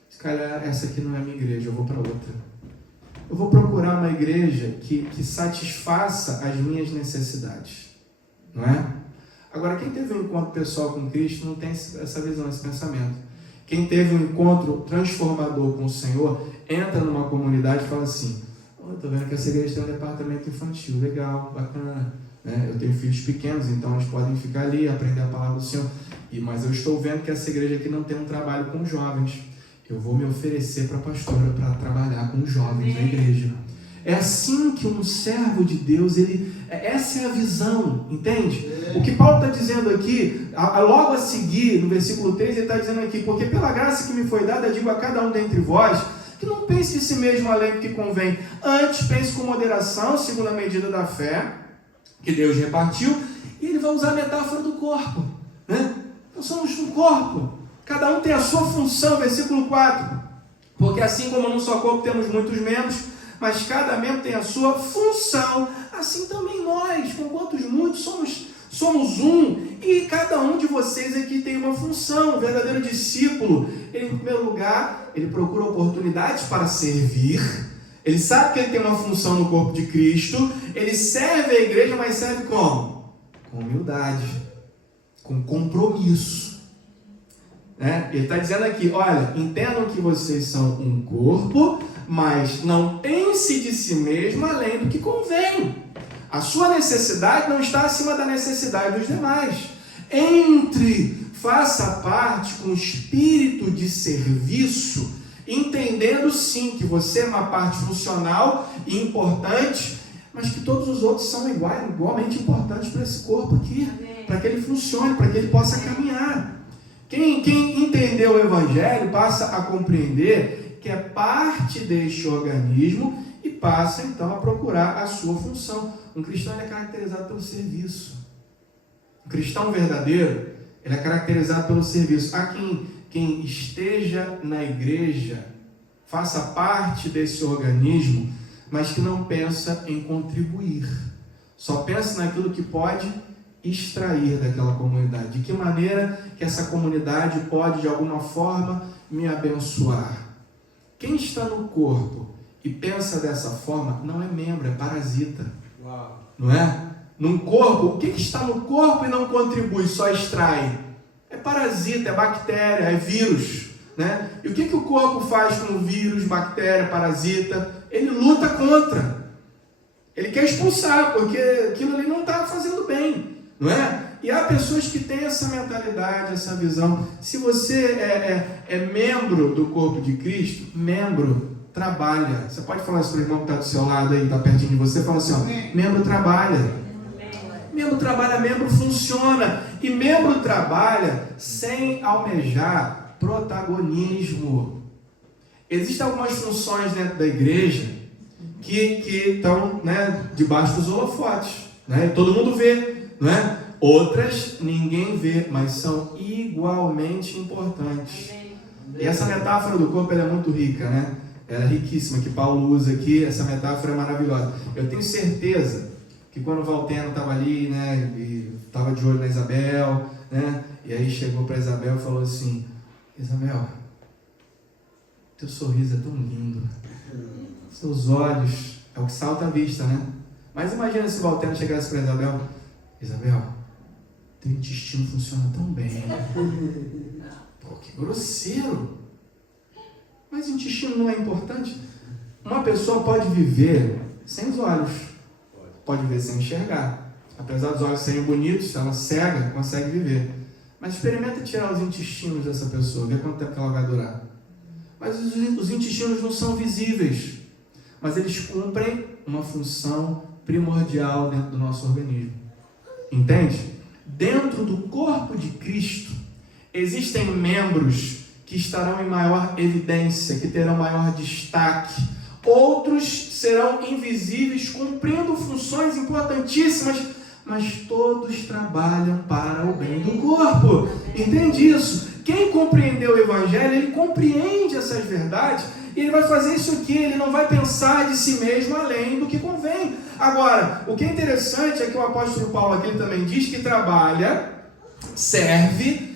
Se calhar essa aqui não é a minha igreja, eu vou para outra. Eu vou procurar uma igreja que satisfaça as minhas necessidades. Não é? Agora, quem teve um encontro pessoal com Cristo não tem essa visão, esse pensamento. Quem teve um encontro transformador com o Senhor, entra numa comunidade e fala assim, estou vendo que essa igreja tem um departamento infantil, legal, bacana. Eu tenho filhos pequenos, então eles podem ficar ali, aprender a palavra do Senhor. Mas eu estou vendo que essa igreja aqui não tem um trabalho com jovens. Eu vou me oferecer para a pastora para trabalhar com jovens na igreja. É assim que um servo de Deus, essa é a visão, entende? O que Paulo está dizendo aqui, logo a seguir, no versículo 3, ele está dizendo aqui, porque pela graça que me foi dada, digo a cada um dentre vós, que não pense de si mesmo além do que convém. Antes, pense com moderação, segundo a medida da fé, que Deus repartiu, e ele vai usar a metáfora do corpo, né? Nós somos um corpo, cada um tem a sua função, versículo 4, porque assim como num só corpo temos muitos membros, mas cada membro tem a sua função, assim também nós, com quantos muitos somos um, e cada um de vocês aqui tem uma função. O verdadeiro discípulo, ele, em primeiro lugar, ele procura oportunidades para servir. Ele sabe que ele tem uma função no corpo de Cristo. Ele serve a igreja, mas serve como? Com humildade, com compromisso. Ele está dizendo aqui, olha, entendam que vocês são um corpo, mas não pense de si mesmo além do que convém. A sua necessidade não está acima da necessidade dos demais. Faça parte com espírito de serviço, entendendo sim que você é uma parte funcional e importante, mas que todos os outros são igualmente importantes para esse corpo aqui, para que ele funcione, para que ele possa caminhar. Quem entendeu o Evangelho passa a compreender que é parte deste organismo e passa então a procurar a sua função. Um cristão é caracterizado pelo serviço. Um cristão verdadeiro, ele é caracterizado pelo serviço. Há quem esteja na igreja, faça parte desse organismo, mas que não pensa em contribuir. Só pensa naquilo que pode extrair daquela comunidade. De que maneira que essa comunidade pode, de alguma forma, me abençoar. Quem está no corpo e pensa dessa forma, não é membro, é parasita. Uau. Não é? Num corpo, o que está no corpo e não contribui, só extrai? É parasita, é bactéria, é vírus. Né? E o que o corpo faz com o vírus, bactéria, parasita? Ele luta contra. Ele quer expulsar, porque aquilo ali não está fazendo bem. Não é? E há pessoas que têm essa mentalidade, essa visão. Se você é membro do corpo de Cristo, membro trabalha. Você pode falar isso para o irmão que está do seu lado aí, está pertinho de você, fala assim, ó, membro trabalha. Membro trabalha, membro funciona. E membro trabalha sem almejar protagonismo. Existem algumas funções dentro da igreja que estão, né, debaixo dos holofotes. Né? Todo mundo vê. Não é? Outras ninguém vê, mas são igualmente importantes. E essa metáfora do corpo ela é muito rica, né? é riquíssima, que Paulo usa aqui, essa metáfora é maravilhosa. Eu tenho certeza que quando o Valteno estava ali, né, e estava de olho na Isabel, né, e aí chegou para Isabel e falou assim: Isabel, teu sorriso é tão lindo, seus olhos, é o que salta à vista, né? Mas imagina se o Valteno chegasse para Isabel: Isabel, teu intestino funciona tão bem. Pô, que grosseiro. Mas o intestino não é importante? Uma pessoa pode viver sem os olhos, pode viver sem enxergar. Apesar dos olhos serem bonitos, ela cega, consegue viver. Mas experimenta tirar os intestinos dessa pessoa, ver quanto tempo que ela vai durar. Mas os intestinos não são visíveis, mas eles cumprem uma função primordial dentro do nosso organismo. Entende? Dentro do corpo de Cristo, existem membros que estarão em maior evidência, que terão maior destaque. Outros serão invisíveis, cumprindo funções importantíssimas, mas todos trabalham para o bem do corpo. Entende isso? Quem compreendeu o Evangelho, ele compreende essas verdades e ele vai fazer isso aqui. Ele não vai pensar de si mesmo além do que convém. Agora, o que é interessante é que o apóstolo Paulo aqui ele também diz que trabalha, serve,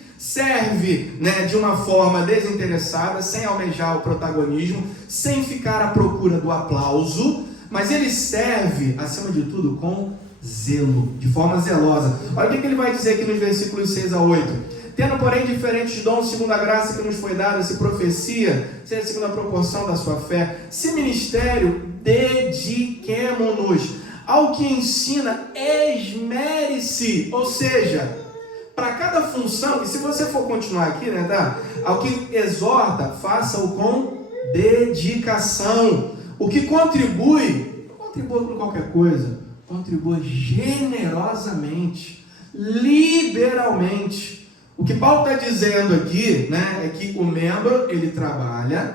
né, de uma forma desinteressada, sem almejar o protagonismo, sem ficar à procura do aplauso, mas ele serve, acima de tudo, com zelo, de forma zelosa. Olha o que ele vai dizer aqui nos versículos 6 a 8. Tendo, porém, diferentes dons segundo a graça que nos foi dada, se profecia, seja segundo a proporção da sua fé, se ministério, dediquemo-nos ao que ensina, esmere-se, ou seja, para cada função, e se você for continuar aqui, né, tá? Ao que exorta, faça-o com dedicação. O que contribui, não contribua com qualquer coisa, contribua generosamente, liberalmente. O que Paulo está dizendo aqui, né, é que o membro, ele trabalha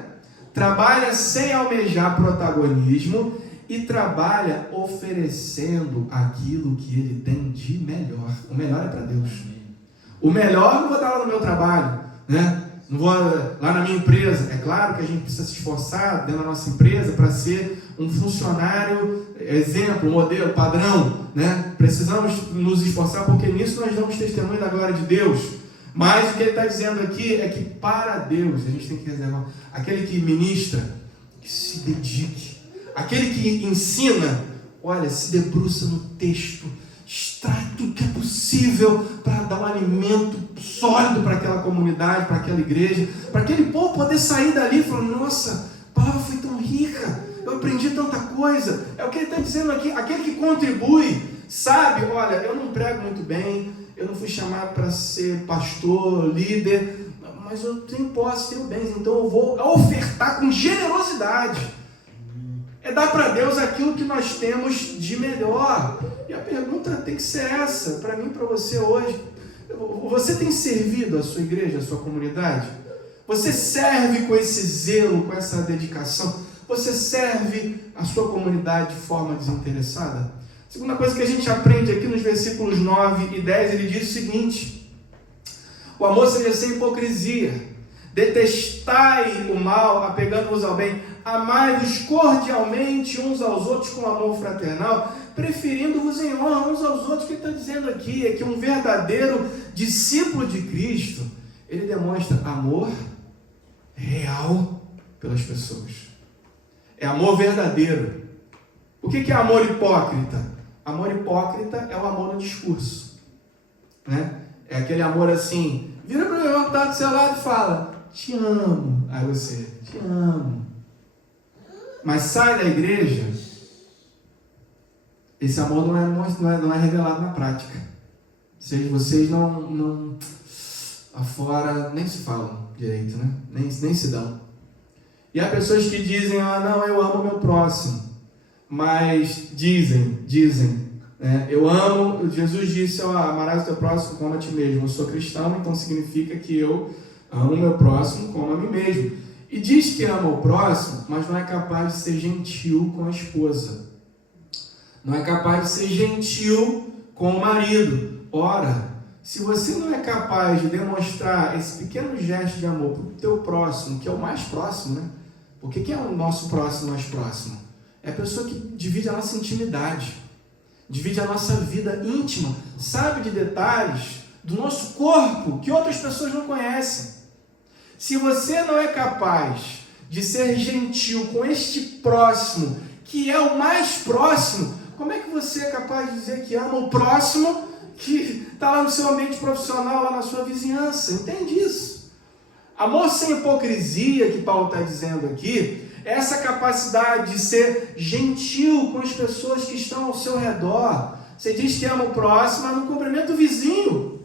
sem almejar protagonismo e trabalha oferecendo aquilo que ele tem de melhor. O melhor é para Deus. O melhor não vou dar lá no meu trabalho, né? Não vou lá na minha empresa. É claro que a gente precisa se esforçar dentro da nossa empresa para ser um funcionário, exemplo, modelo, padrão, né? Precisamos nos esforçar porque nisso nós damos testemunho da glória de Deus. Mas o que ele está dizendo aqui é que para Deus a gente tem que reservar. Aquele que ministra, que se dedique. Aquele que ensina, olha, se debruça no texto, extrai tudo que é possível para dar um alimento sólido para aquela comunidade, para aquela igreja, para aquele povo poder sair dali e falar: nossa, a palavra foi tão rica, eu aprendi tanta coisa. É o que ele está dizendo aqui. Aquele que contribui, sabe, olha, eu não prego muito bem, eu não fui chamado para ser pastor, líder, mas eu tenho posse, tenho bens, então eu vou ofertar com generosidade. É dar para Deus aquilo que nós temos de melhor. E a pergunta tem que ser essa, para mim e para você hoje. Você tem servido a sua igreja, a sua comunidade? Você serve com esse zelo, com essa dedicação? Você serve a sua comunidade de forma desinteressada? Segunda coisa que a gente aprende aqui nos versículos 9 e 10, ele diz o seguinte: o amor seja sem hipocrisia, detestai o mal, apegando-vos ao bem, amai-vos cordialmente uns aos outros com amor fraternal, preferindo-vos em honra uns aos outros. O que ele está dizendo aqui é que um verdadeiro discípulo de Cristo, ele demonstra amor real pelas pessoas. É amor verdadeiro. O que é amor hipócrita? Amor hipócrita é o amor no discurso, né? É aquele amor assim, vira para o irmão que está do seu lado e fala: te amo. Aí você: te amo. Mas sai da igreja, esse amor não é revelado na prática. Vocês não afora nem se falam direito, né? Nem se dão. E há pessoas que dizem: ah, não, eu amo o meu próximo. Mas dizem, eu amo, Jesus disse: amarás o teu próximo como a ti mesmo. Eu sou cristão, então significa que eu amo o meu próximo como a mim mesmo. E diz que ama o próximo, mas não é capaz de ser gentil com a esposa. Não é capaz de ser gentil com o marido. Ora, se você não é capaz de demonstrar esse pequeno gesto de amor para o teu próximo, que é o mais próximo, né? Porque quem é o nosso próximo, mais próximo? É a pessoa que divide a nossa intimidade, divide a nossa vida íntima, sabe de detalhes do nosso corpo que outras pessoas não conhecem. Se você não é capaz de ser gentil com este próximo, que é o mais próximo, como é que você é capaz de dizer que ama o próximo que está lá no seu ambiente profissional, lá na sua vizinhança? Entende isso? Amor sem hipocrisia, que Paulo está dizendo aqui, é essa capacidade de ser gentil com as pessoas que estão ao seu redor. Você diz que ama o próximo, mas não cumprimenta o vizinho.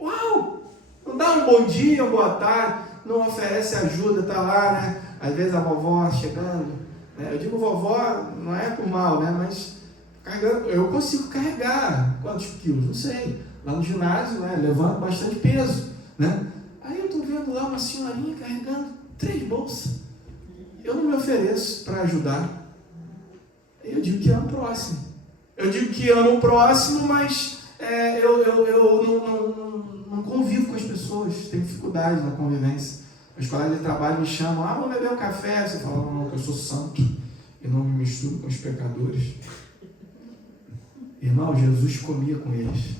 Uau! Não dá um bom dia, uma boa tarde, não oferece ajuda, está lá, né? Às vezes a vovó chegando, né? Eu digo vovó, não é por mal, né? Mas carregando, eu consigo carregar quantos quilos? Não sei. Lá no ginásio, né? Levanto bastante peso, né? Aí eu estou vendo lá uma senhorinha carregando 3 bolsas. Eu não me ofereço para ajudar. Eu digo que amo o próximo. Eu digo que amo o próximo, mas eu não convivo com as pessoas. Tenho dificuldade na convivência. Os colegas de trabalho me chamam, vamos beber um café. Você fala, não, que eu sou santo e não me misturo com os pecadores. Irmão, Jesus comia com eles.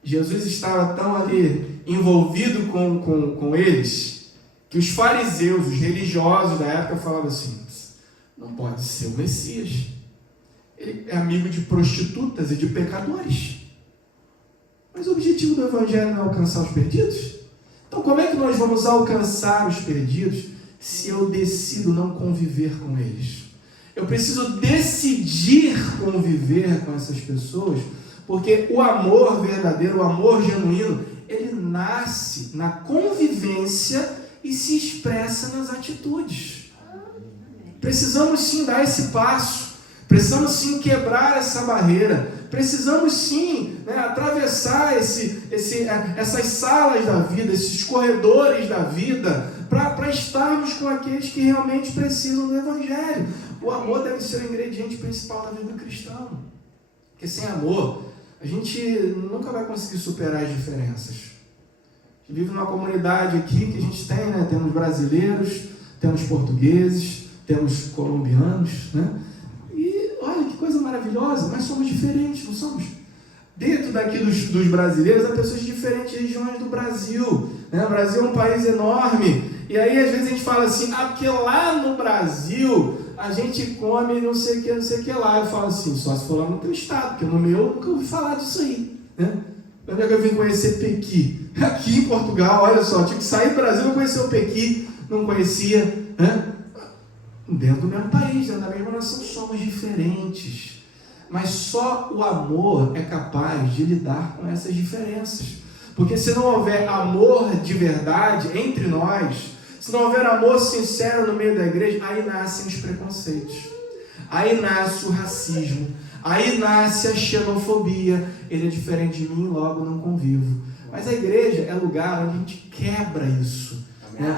Jesus estava tão ali envolvido com eles, que os fariseus, os religiosos da época falavam assim, não pode ser o Messias. Ele é amigo de prostitutas e de pecadores. Mas o objetivo do Evangelho não é alcançar os perdidos? Então como é que nós vamos alcançar os perdidos se eu decido não conviver com eles? Eu preciso decidir conviver com essas pessoas, porque o amor verdadeiro, o amor genuíno, ele nasce na convivência e se expressa nas atitudes. Precisamos sim dar esse passo, precisamos sim quebrar essa barreira, precisamos sim, né, atravessar essas salas da vida, esses corredores da vida, para estarmos com aqueles que realmente precisam do Evangelho. O amor deve ser o ingrediente principal da vida do cristão, porque sem amor a gente nunca vai conseguir superar as diferenças. A gente vive numa comunidade aqui que a gente tem, né? Temos brasileiros, temos portugueses, temos colombianos, né? E olha que coisa maravilhosa, mas somos diferentes, não somos? Dentro daqui dos brasileiros, há pessoas de diferentes regiões do Brasil, né? O Brasil é um país enorme, e aí às vezes a gente fala assim, porque lá no Brasil a gente come não sei o que lá. Eu falo assim, só se for lá no teu estado, porque no meu eu nunca ouvi falar disso aí, né? Onde é que eu vim conhecer Pequi? Aqui em Portugal, olha só, tinha que sair do Brasil para conhecer o Pequi, não conhecia, né? Dentro do mesmo país, dentro da mesma nação, somos diferentes. Mas só o amor é capaz de lidar com essas diferenças. Porque se não houver amor de verdade entre nós, se não houver amor sincero no meio da igreja, aí nascem os preconceitos, aí nasce o racismo, aí nasce a xenofobia. Ele é diferente de mim, logo não convivo. Mas a igreja é lugar onde a gente quebra isso.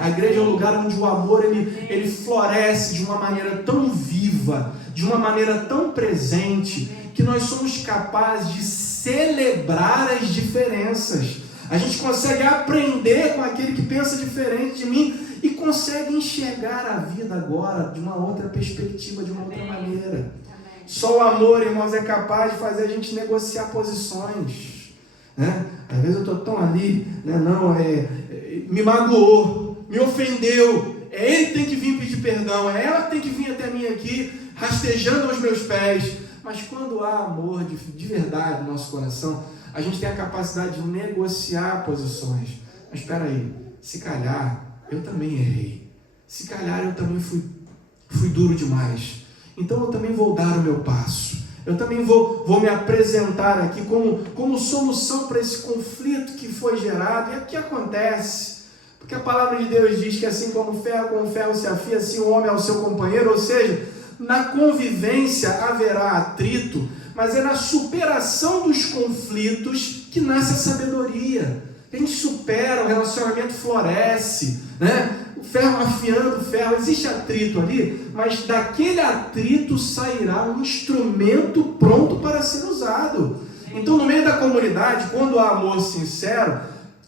A igreja é um lugar onde o amor ele floresce de uma maneira tão viva, de uma maneira tão presente, que nós somos capazes de celebrar as diferenças. A gente consegue aprender com aquele que pensa diferente de mim e consegue enxergar a vida agora de uma outra perspectiva, de uma outra maneira. Só o amor, irmãos, é capaz de fazer a gente negociar posições, né? Às vezes eu estou tão ali, né? Me magoou, me ofendeu, ele que tem que vir pedir perdão, é ela que tem que vir até mim aqui, rastejando aos meus pés. Mas quando há amor de verdade no nosso coração, a gente tem a capacidade de negociar posições. Mas espera aí, se calhar eu também errei, se calhar eu também fui duro demais, então eu também vou dar o meu passo, eu também vou me apresentar aqui como solução para esse conflito que foi gerado. E o que acontece? Porque a palavra de Deus diz que assim como ferro com ferro se afia, assim o homem é o seu companheiro. Ou seja, na convivência haverá atrito, mas é na superação dos conflitos que nasce a sabedoria. A gente supera, o relacionamento floresce, né? O ferro afiando o ferro, existe atrito ali, mas daquele atrito sairá um instrumento pronto para ser usado. Então, no meio da comunidade, quando há amor sincero,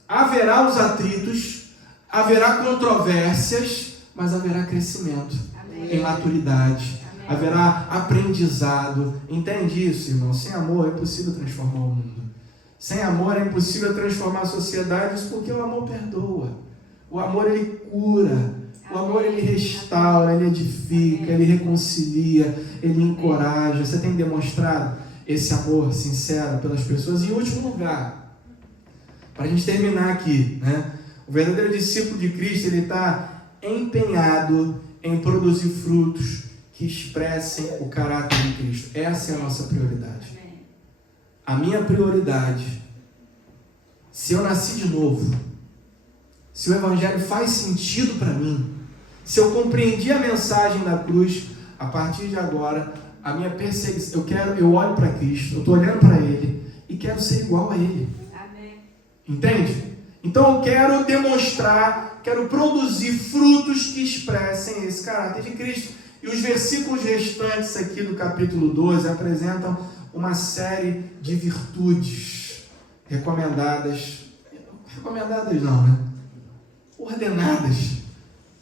haverá os atritos, haverá controvérsias, mas haverá crescimento. Amém. Em maturidade. Amém. Haverá aprendizado. Entende isso, irmão? Sem amor é impossível transformar o mundo. Sem amor é impossível transformar a sociedade, isso porque o amor perdoa. O amor, ele cura. O amor, ele restaura, ele edifica, ele reconcilia, ele encoraja. Você tem demonstrado esse amor sincero pelas pessoas. E em último lugar, para a gente terminar aqui, né? O verdadeiro discípulo de Cristo, ele está empenhado em produzir frutos que expressem o caráter de Cristo. Essa é a nossa prioridade. A minha prioridade, se eu nasci de novo, se o Evangelho faz sentido para mim, se eu compreendi a mensagem da cruz, a partir de agora, a minha perseguição, eu olho para Cristo, eu estou olhando para Ele e quero ser igual a Ele. Amém. Entende? Então eu quero demonstrar, quero produzir frutos que expressem esse caráter de Cristo. E os versículos restantes aqui do capítulo 12 apresentam uma série de virtudes recomendadas não, né? Ordenadas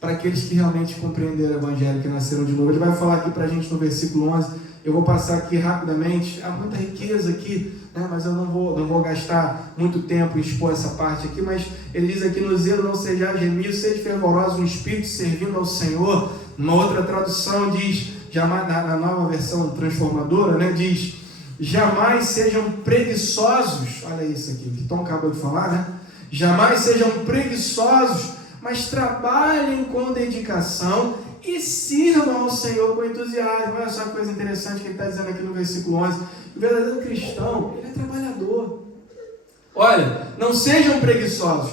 para aqueles que realmente compreenderam o Evangelho, que nasceram de novo. Ele vai falar aqui para a gente no versículo 11, eu vou passar aqui rapidamente, há muita riqueza aqui, né? Mas eu não vou gastar muito tempo em expor essa parte aqui, mas ele diz aqui: no zelo não sejais remidos, sede fervorosos no Espírito, servindo ao Senhor. Uma outra tradução diz, jamais, na nova versão transformadora, né, diz: jamais sejam preguiçosos. Olha isso aqui, que Tom acabou de falar, né? Jamais sejam preguiçosos, mas trabalhem com dedicação e sirvam ao Senhor com entusiasmo. Olha só que coisa interessante que ele está dizendo aqui no versículo 11. O verdadeiro cristão, ele é trabalhador. Olha, não sejam preguiçosos,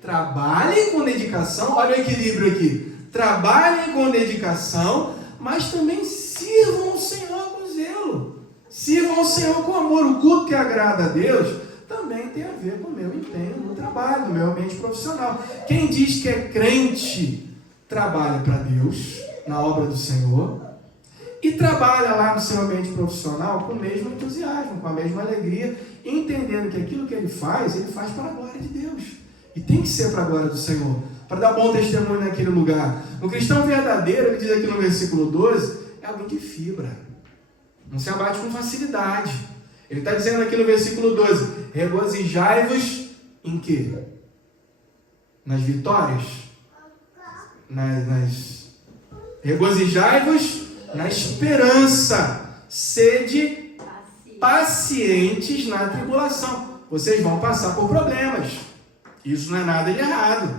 trabalhem com dedicação. Olha o equilíbrio aqui. Trabalhem com dedicação, mas também sirvam ao Senhor com zelo. Sirvam ao Senhor com amor. O culto que agrada a Deus também tem a ver com o meu empenho no trabalho, no meu ambiente profissional. Quem diz que é crente, trabalha para Deus, na obra do Senhor, e trabalha lá no seu ambiente profissional com o mesmo entusiasmo, com a mesma alegria, entendendo que aquilo que ele faz para a glória de Deus. E tem que ser para a glória do Senhor, para dar bom testemunho naquele lugar. O cristão verdadeiro, ele diz aqui no versículo 12, é alguém de fibra, não se abate com facilidade. Ele está dizendo aqui no versículo 12, regozijai-vos em quê? Nas vitórias? Regozijai-vos na esperança, sede pacientes na tribulação. Vocês vão passar por problemas, isso não é nada de errado,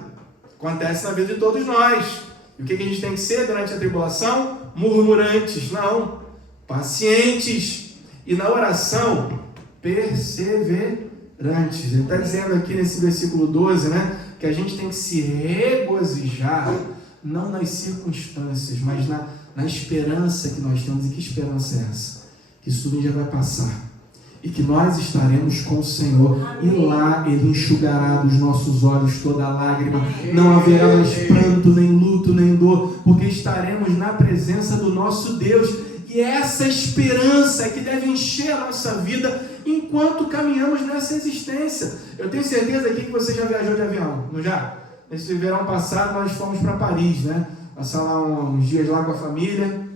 acontece na vida de todos nós. E o que a gente tem que ser durante a tribulação? Murmurantes, não, pacientes. E na oração, perseverantes. Ele está dizendo aqui nesse versículo 12, né, que a gente tem que se regozijar, não nas circunstâncias, mas na esperança que nós temos. E que esperança é essa? Que isso tudo já vai passar. E que nós estaremos com o Senhor. E lá Ele enxugará dos nossos olhos toda lágrima. Não haverá mais pranto, nem luto, nem dor, porque estaremos na presença do nosso Deus. E é essa esperança que deve encher a nossa vida enquanto caminhamos nessa existência. Eu tenho certeza aqui que você já viajou de avião, não já? Nesse verão passado nós fomos para Paris, né? Passar lá uns dias lá com a família.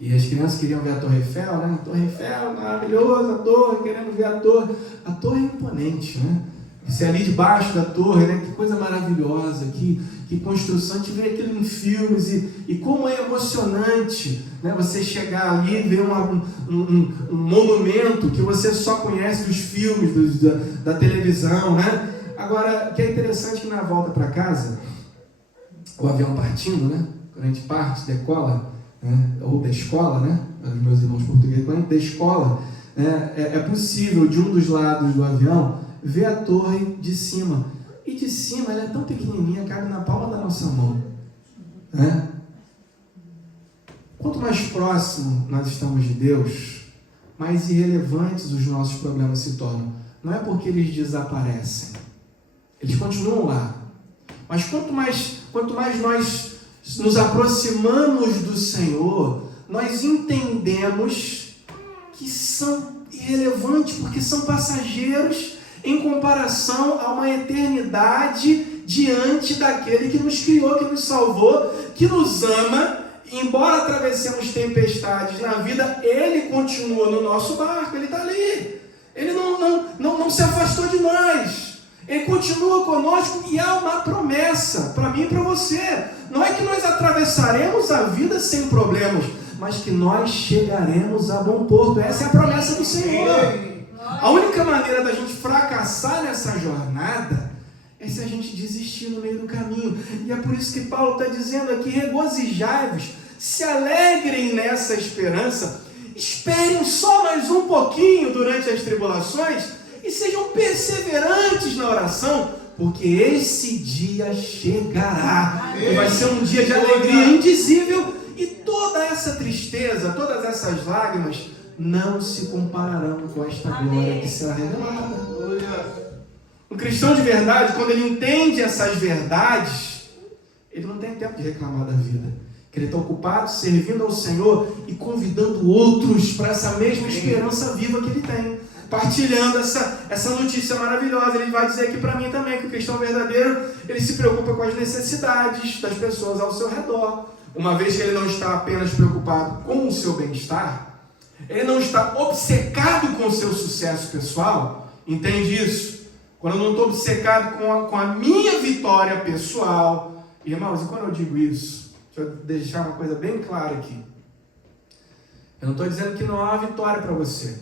E as crianças queriam ver a Torre Eiffel, né? A Torre Eiffel, maravilhosa, a torre, querendo ver a torre. A torre é imponente, né? Você ali debaixo da torre, né? Que coisa maravilhosa, que construção. A gente vê aquilo em filmes e como é emocionante, né? Você chegar ali e ver um monumento que você só conhece dos filmes, da televisão, né? Agora, o que é interessante é que na volta para casa, o avião partindo, né? Quando a gente parte, decola, né? Ou da escola, né? Os meus irmãos portugueses, quando a gente da escola, né? É possível de um dos lados do avião ver a torre de cima. E de cima ela é tão pequenininha, cabe na palma da nossa mão, né? Quanto mais próximo nós estamos de Deus, mais irrelevantes os nossos problemas se tornam. Não é porque eles desaparecem, eles continuam lá. Mas quanto mais nós nos aproximamos do Senhor, nós entendemos que são irrelevantes, porque são passageiros em comparação a uma eternidade diante daquele que nos criou, que nos salvou, que nos ama. Embora atravessemos tempestades na vida, Ele continua no nosso barco, Ele está ali. Ele não se afastou de nós. Ele continua conosco e há uma promessa para mim e para você. Não é que nós atravessaremos a vida sem problemas, mas que nós chegaremos a bom porto. Essa é a promessa do Senhor. A única maneira da gente fracassar nessa jornada é se a gente desistir no meio do caminho. E é por isso que Paulo está dizendo aqui: regozijai-vos, se alegrem nessa esperança, esperem só mais um pouquinho durante as tribulações e sejam perseverantes na oração, porque esse dia chegará. E vai ser um dia de alegria indizível, e toda essa tristeza, todas essas lágrimas não se compararão com esta glória que será revelada. Um cristão de verdade, quando ele entende essas verdades, ele não tem tempo de reclamar da vida, que ele está ocupado servindo ao Senhor e convidando outros para essa mesma esperança viva que ele tem, partilhando essa notícia maravilhosa. Ele vai dizer aqui para mim também que o cristão verdadeiro, ele se preocupa com as necessidades das pessoas ao seu redor. Uma vez que ele não está apenas preocupado com o seu bem-estar, ele não está obcecado com o seu sucesso pessoal. Entende isso? Quando eu não estou obcecado com a minha vitória pessoal. Irmãos, e quando eu digo isso, deixa eu deixar uma coisa bem clara aqui. Eu não estou dizendo que não há vitória para você.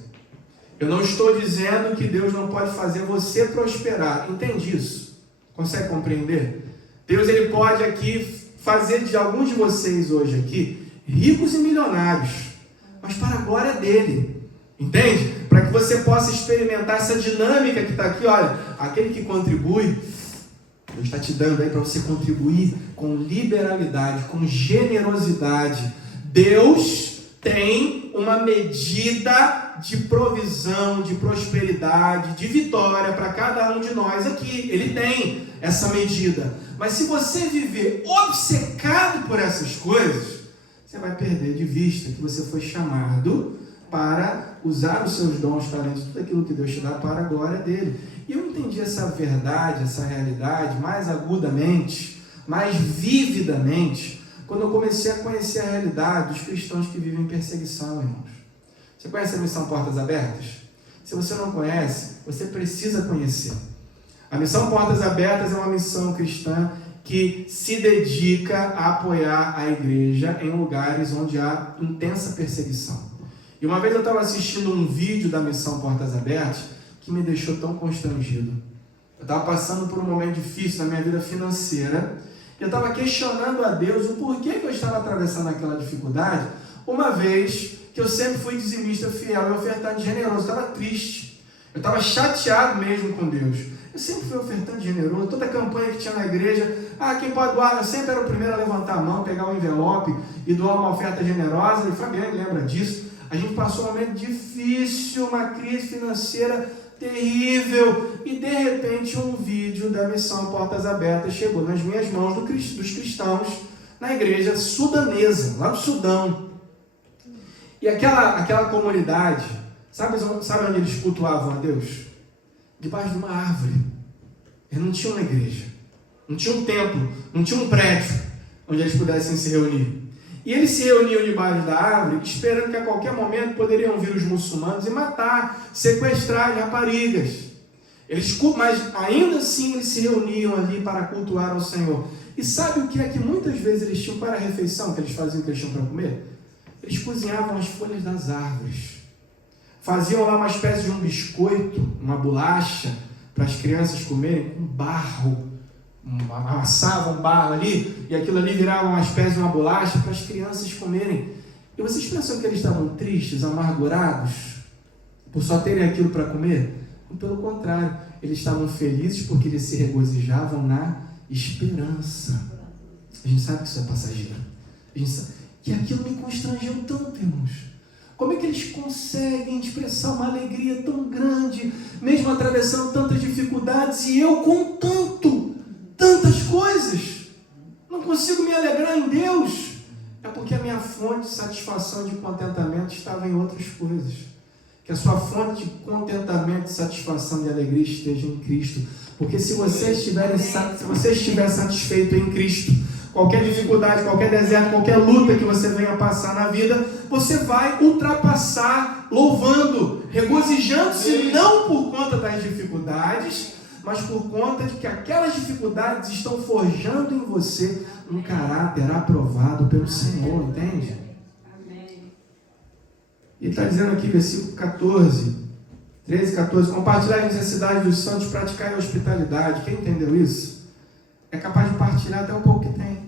Eu não estou dizendo que Deus não pode fazer você prosperar. Entende isso? Consegue compreender? Deus, ele pode aqui fazer de alguns de vocês hoje aqui ricos e milionários, mas para a glória dele. Entende? Para que você possa experimentar essa dinâmica que está aqui. Olha, aquele que contribui, Deus está te dando aí para você contribuir com liberalidade, com generosidade. Deus tem uma medida de provisão, de prosperidade, de vitória para cada um de nós aqui. Ele tem essa medida. Mas se você viver obcecado por essas coisas, você vai perder de vista que você foi chamado para usar os seus dons, talentos, tudo aquilo que Deus te dá para a glória dele. E eu entendi essa verdade, essa realidade mais agudamente, mais vividamente, quando eu comecei a conhecer a realidade dos cristãos que vivem em perseguição, irmãos. Você conhece a Missão Portas Abertas? Se você não conhece, você precisa conhecer. A Missão Portas Abertas é uma missão cristã que se dedica a apoiar a igreja em lugares onde há intensa perseguição. E uma vez eu estava assistindo um vídeo da Missão Portas Abertas que me deixou tão constrangido. Eu estava passando por um momento difícil na minha vida financeira. Eu estava questionando a Deus o porquê que eu estava atravessando aquela dificuldade, uma vez que eu sempre fui dizimista fiel e ofertante generoso. Eu estava triste, eu estava chateado mesmo com Deus. Eu sempre fui ofertante generoso, toda a campanha que tinha na igreja, quem pode doar? Eu sempre era o primeiro a levantar a mão, pegar o envelope e doar uma oferta generosa. E o Fabiano lembra disso. A gente passou um momento difícil, uma crise financeira terrível, e de repente um vídeo da Missão Portas Abertas chegou nas minhas mãos dos cristãos na igreja sudanesa, lá do Sudão. E aquela comunidade, sabe onde eles cultuavam a Deus? Debaixo de uma árvore. Eles não tinham uma igreja, não tinha um templo, não tinha um prédio onde eles pudessem se reunir. E eles se reuniam debaixo da árvore, esperando que a qualquer momento poderiam vir os muçulmanos e matar, sequestrar as raparigas. Mas ainda assim eles se reuniam ali para cultuar ao Senhor. E sabe o que é que muitas vezes eles tinham para a refeição, que eles faziam, que eles tinham para comer? Eles cozinhavam as folhas das árvores. Faziam lá uma espécie de um biscoito, uma bolacha, para as crianças comerem com barro. Amassavam barro ali, e aquilo ali virava uma espécie de uma bolacha para as crianças comerem. E vocês pensam que eles estavam tristes, amargurados, por só terem aquilo para comer? Pelo contrário, eles estavam felizes porque eles se regozijavam na esperança. A gente sabe que isso é passageiro. A gente sabe que aquilo me constrangeu tanto, irmãos. Como é que eles conseguem expressar uma alegria tão grande, mesmo atravessando tantas dificuldades, e eu com tantas coisas, não consigo me alegrar em Deus? É porque a minha fonte de satisfação e de contentamento estava em outras coisas. Que a sua fonte de contentamento, satisfação e alegria esteja em Cristo. Porque se você estiver satisfeito em Cristo, qualquer dificuldade, qualquer deserto, qualquer luta que você venha passar na vida, você vai ultrapassar louvando, regozijando-se não por conta das dificuldades, mas por conta de que aquelas dificuldades estão forjando em você um caráter aprovado pelo Senhor, entende? Ele está dizendo aqui, versículo 13 e 14, compartilhar as necessidades dos santos, praticar a hospitalidade. Quem entendeu isso? É capaz de partilhar até o pouco que tem.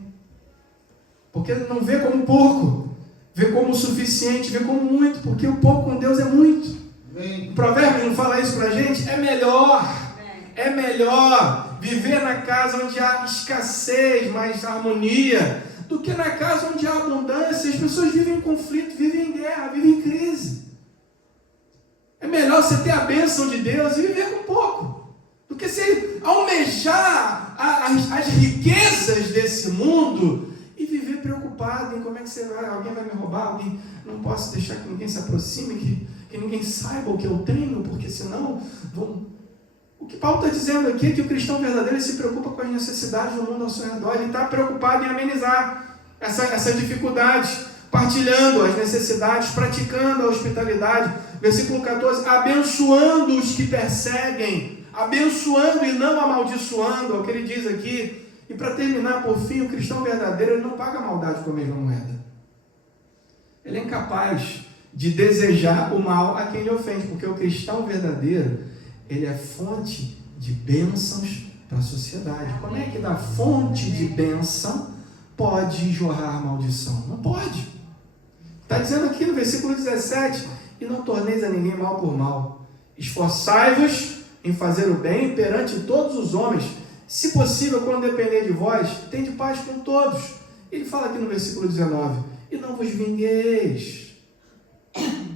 Porque não vê como pouco, vê como suficiente, vê como muito, porque o pouco com Deus é muito. O provérbio não fala isso pra gente? É melhor viver na casa onde há escassez, mais harmonia, do que na casa onde há abundância. As pessoas vivem em conflito, vivem em guerra, vivem em crise. É melhor você ter a bênção de Deus e viver com pouco, do que você almejar as riquezas desse mundo e viver preocupado em como é que você vai, alguém vai me roubar, alguém, não posso deixar que ninguém se aproxime, que ninguém saiba o que eu tenho, porque senão vão... O que Paulo está dizendo aqui é que o cristão verdadeiro se preocupa com as necessidades do mundo ao seu redor. Ele está preocupado em amenizar essa dificuldade, partilhando as necessidades, praticando a hospitalidade. Versículo 14, abençoando os que perseguem, abençoando e não amaldiçoando, é o que ele diz aqui. E para terminar, por fim, o cristão verdadeiro ele não paga a maldade com a mesma moeda. Ele é incapaz de desejar o mal a quem lhe ofende, porque o cristão verdadeiro, ele é fonte de bênçãos para a sociedade. Como é que da fonte de bênção pode jorrar maldição? Não pode. Está dizendo aqui no versículo 17, e não torneis a ninguém mal por mal. Esforçai-vos em fazer o bem perante todos os homens. Se possível, quando depender de vós, tende paz com todos. Ele fala aqui no versículo 19, e não vos vingueis,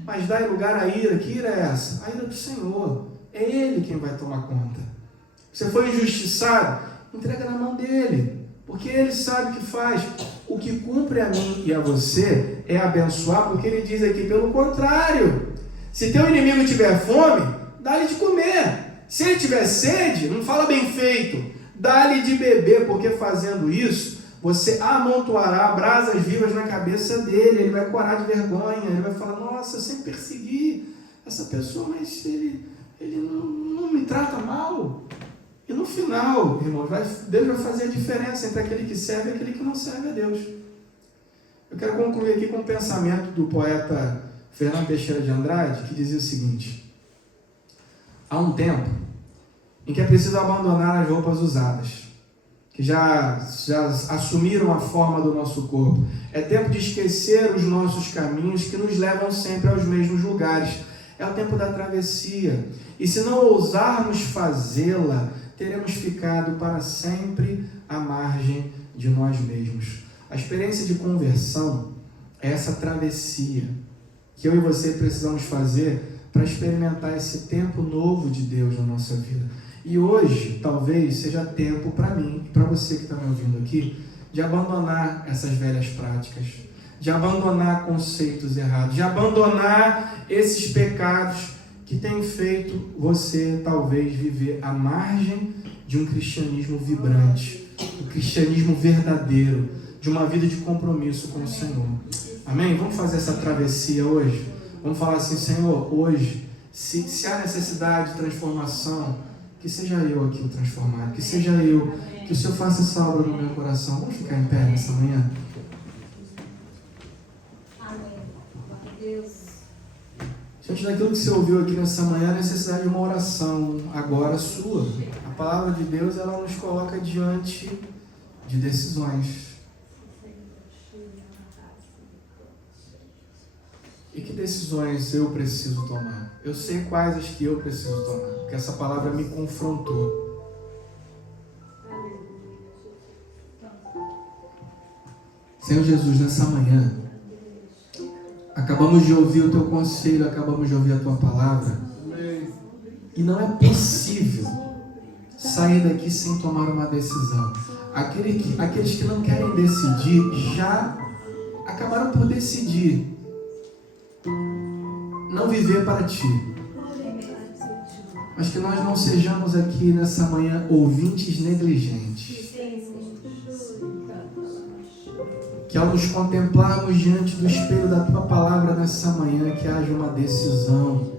mas dai lugar à ira. Que ira é essa? A ira do Senhor. É Ele quem vai tomar conta. Você foi injustiçado? Entrega na mão dEle, porque Ele sabe o que faz. O que cumpre a mim e a você é abençoar, porque Ele diz aqui, pelo contrário, se teu inimigo tiver fome, dá-lhe de comer. Se ele tiver sede, não fala bem feito, dá-lhe de beber, porque fazendo isso, você amontoará brasas vivas na cabeça dele. Ele vai corar de vergonha, ele vai falar, nossa, eu sempre persegui essa pessoa, mas ele não me trata mal. E no final, irmão, Deus vai fazer a diferença entre aquele que serve e aquele que não serve a Deus. Eu quero concluir aqui com um pensamento do poeta Fernando Teixeira de Andrade, que dizia o seguinte: há um tempo em que é preciso abandonar as roupas usadas, que já assumiram a forma do nosso corpo. É tempo de esquecer os nossos caminhos que nos levam sempre aos mesmos lugares. É o tempo da travessia. E se não ousarmos fazê-la, teremos ficado para sempre à margem de nós mesmos. A experiência de conversão é essa travessia que eu e você precisamos fazer para experimentar esse tempo novo de Deus na nossa vida. E hoje, talvez, seja tempo para mim e para você que está me ouvindo aqui, de abandonar essas velhas práticas, de abandonar conceitos errados, de abandonar esses pecados que têm feito você, talvez, viver à margem de um cristianismo vibrante, um cristianismo verdadeiro, de uma vida de compromisso com o Senhor. Amém? Vamos fazer essa travessia hoje? Vamos falar assim, Senhor, hoje, se há necessidade de transformação, que seja eu aqui o transformado, que seja eu, que o Senhor faça essa obra no meu coração. Vamos ficar em pé nessa manhã? Diante daquilo que você ouviu aqui nessa manhã, a necessidade de uma oração agora sua. A palavra de Deus, ela nos coloca diante de decisões. E que decisões eu preciso tomar? Eu sei quais as que eu preciso tomar, porque essa palavra me confrontou. Senhor Jesus, nessa manhã, acabamos de ouvir o Teu conselho, acabamos de ouvir a Tua palavra, e não é possível sair daqui sem tomar uma decisão. Aqueles que não querem decidir, já acabaram por decidir. não viver para Ti. Mas que nós não sejamos aqui nessa manhã ouvintes negligentes. Que ao nos contemplarmos diante do espelho da Tua palavra nessa manhã, que haja uma decisão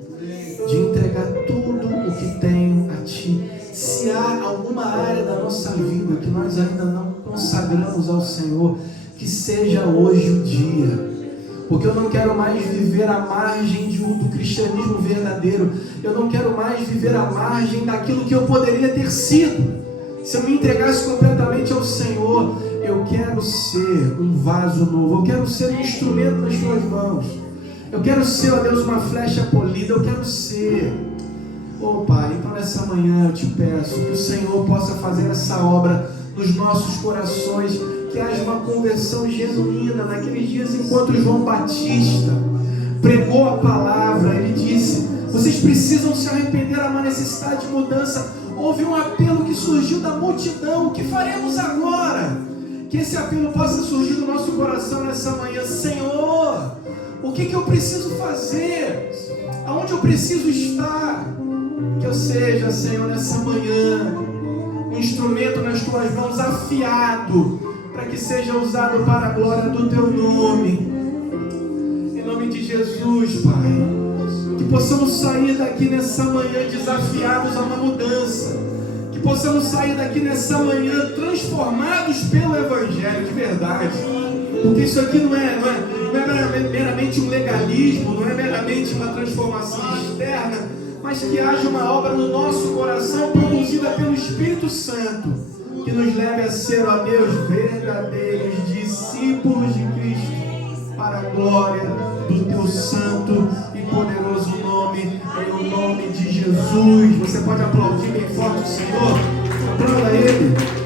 de entregar tudo o que tenho a Ti. Se há alguma área da nossa vida que nós ainda não consagramos ao Senhor, que seja hoje o dia. Porque eu não quero mais viver à margem do cristianismo verdadeiro. Eu não quero mais viver à margem daquilo que eu poderia ter sido. Se eu me entregasse completamente ao Senhor, eu quero ser um vaso novo. Eu quero ser um instrumento nas Tuas mãos. Eu quero ser, ó Deus, uma flecha polida. Eu quero ser. Oh Pai, então nessa manhã eu Te peço que o Senhor possa fazer essa obra nos nossos corações. Que haja uma conversão genuína naqueles dias, enquanto João Batista pregou a palavra, ele disse: vocês precisam se arrepender, há uma necessidade de mudança. Houve um apelo que surgiu da multidão. O que faremos agora? Que esse apelo possa surgir do nosso coração nessa manhã. Senhor, o que eu preciso fazer? Aonde eu preciso estar? Que eu seja, Senhor, nessa manhã um instrumento nas Tuas mãos, afiado, para que seja usado para a glória do Teu nome. Em nome de Jesus, Pai. Que possamos sair daqui nessa manhã desafiados a uma mudança. Que possamos sair daqui nessa manhã transformados pelo Evangelho de verdade. Porque isso aqui não é meramente um legalismo, não é meramente uma transformação externa, mas que haja uma obra no nosso coração produzida pelo Espírito Santo, que nos leve a ser, ó Deus, verdadeiros discípulos de Cristo, para a glória do Teu santo e poderoso nome, em nome de Jesus. Você pode aplaudir bem forte o Senhor? Aplauda Ele.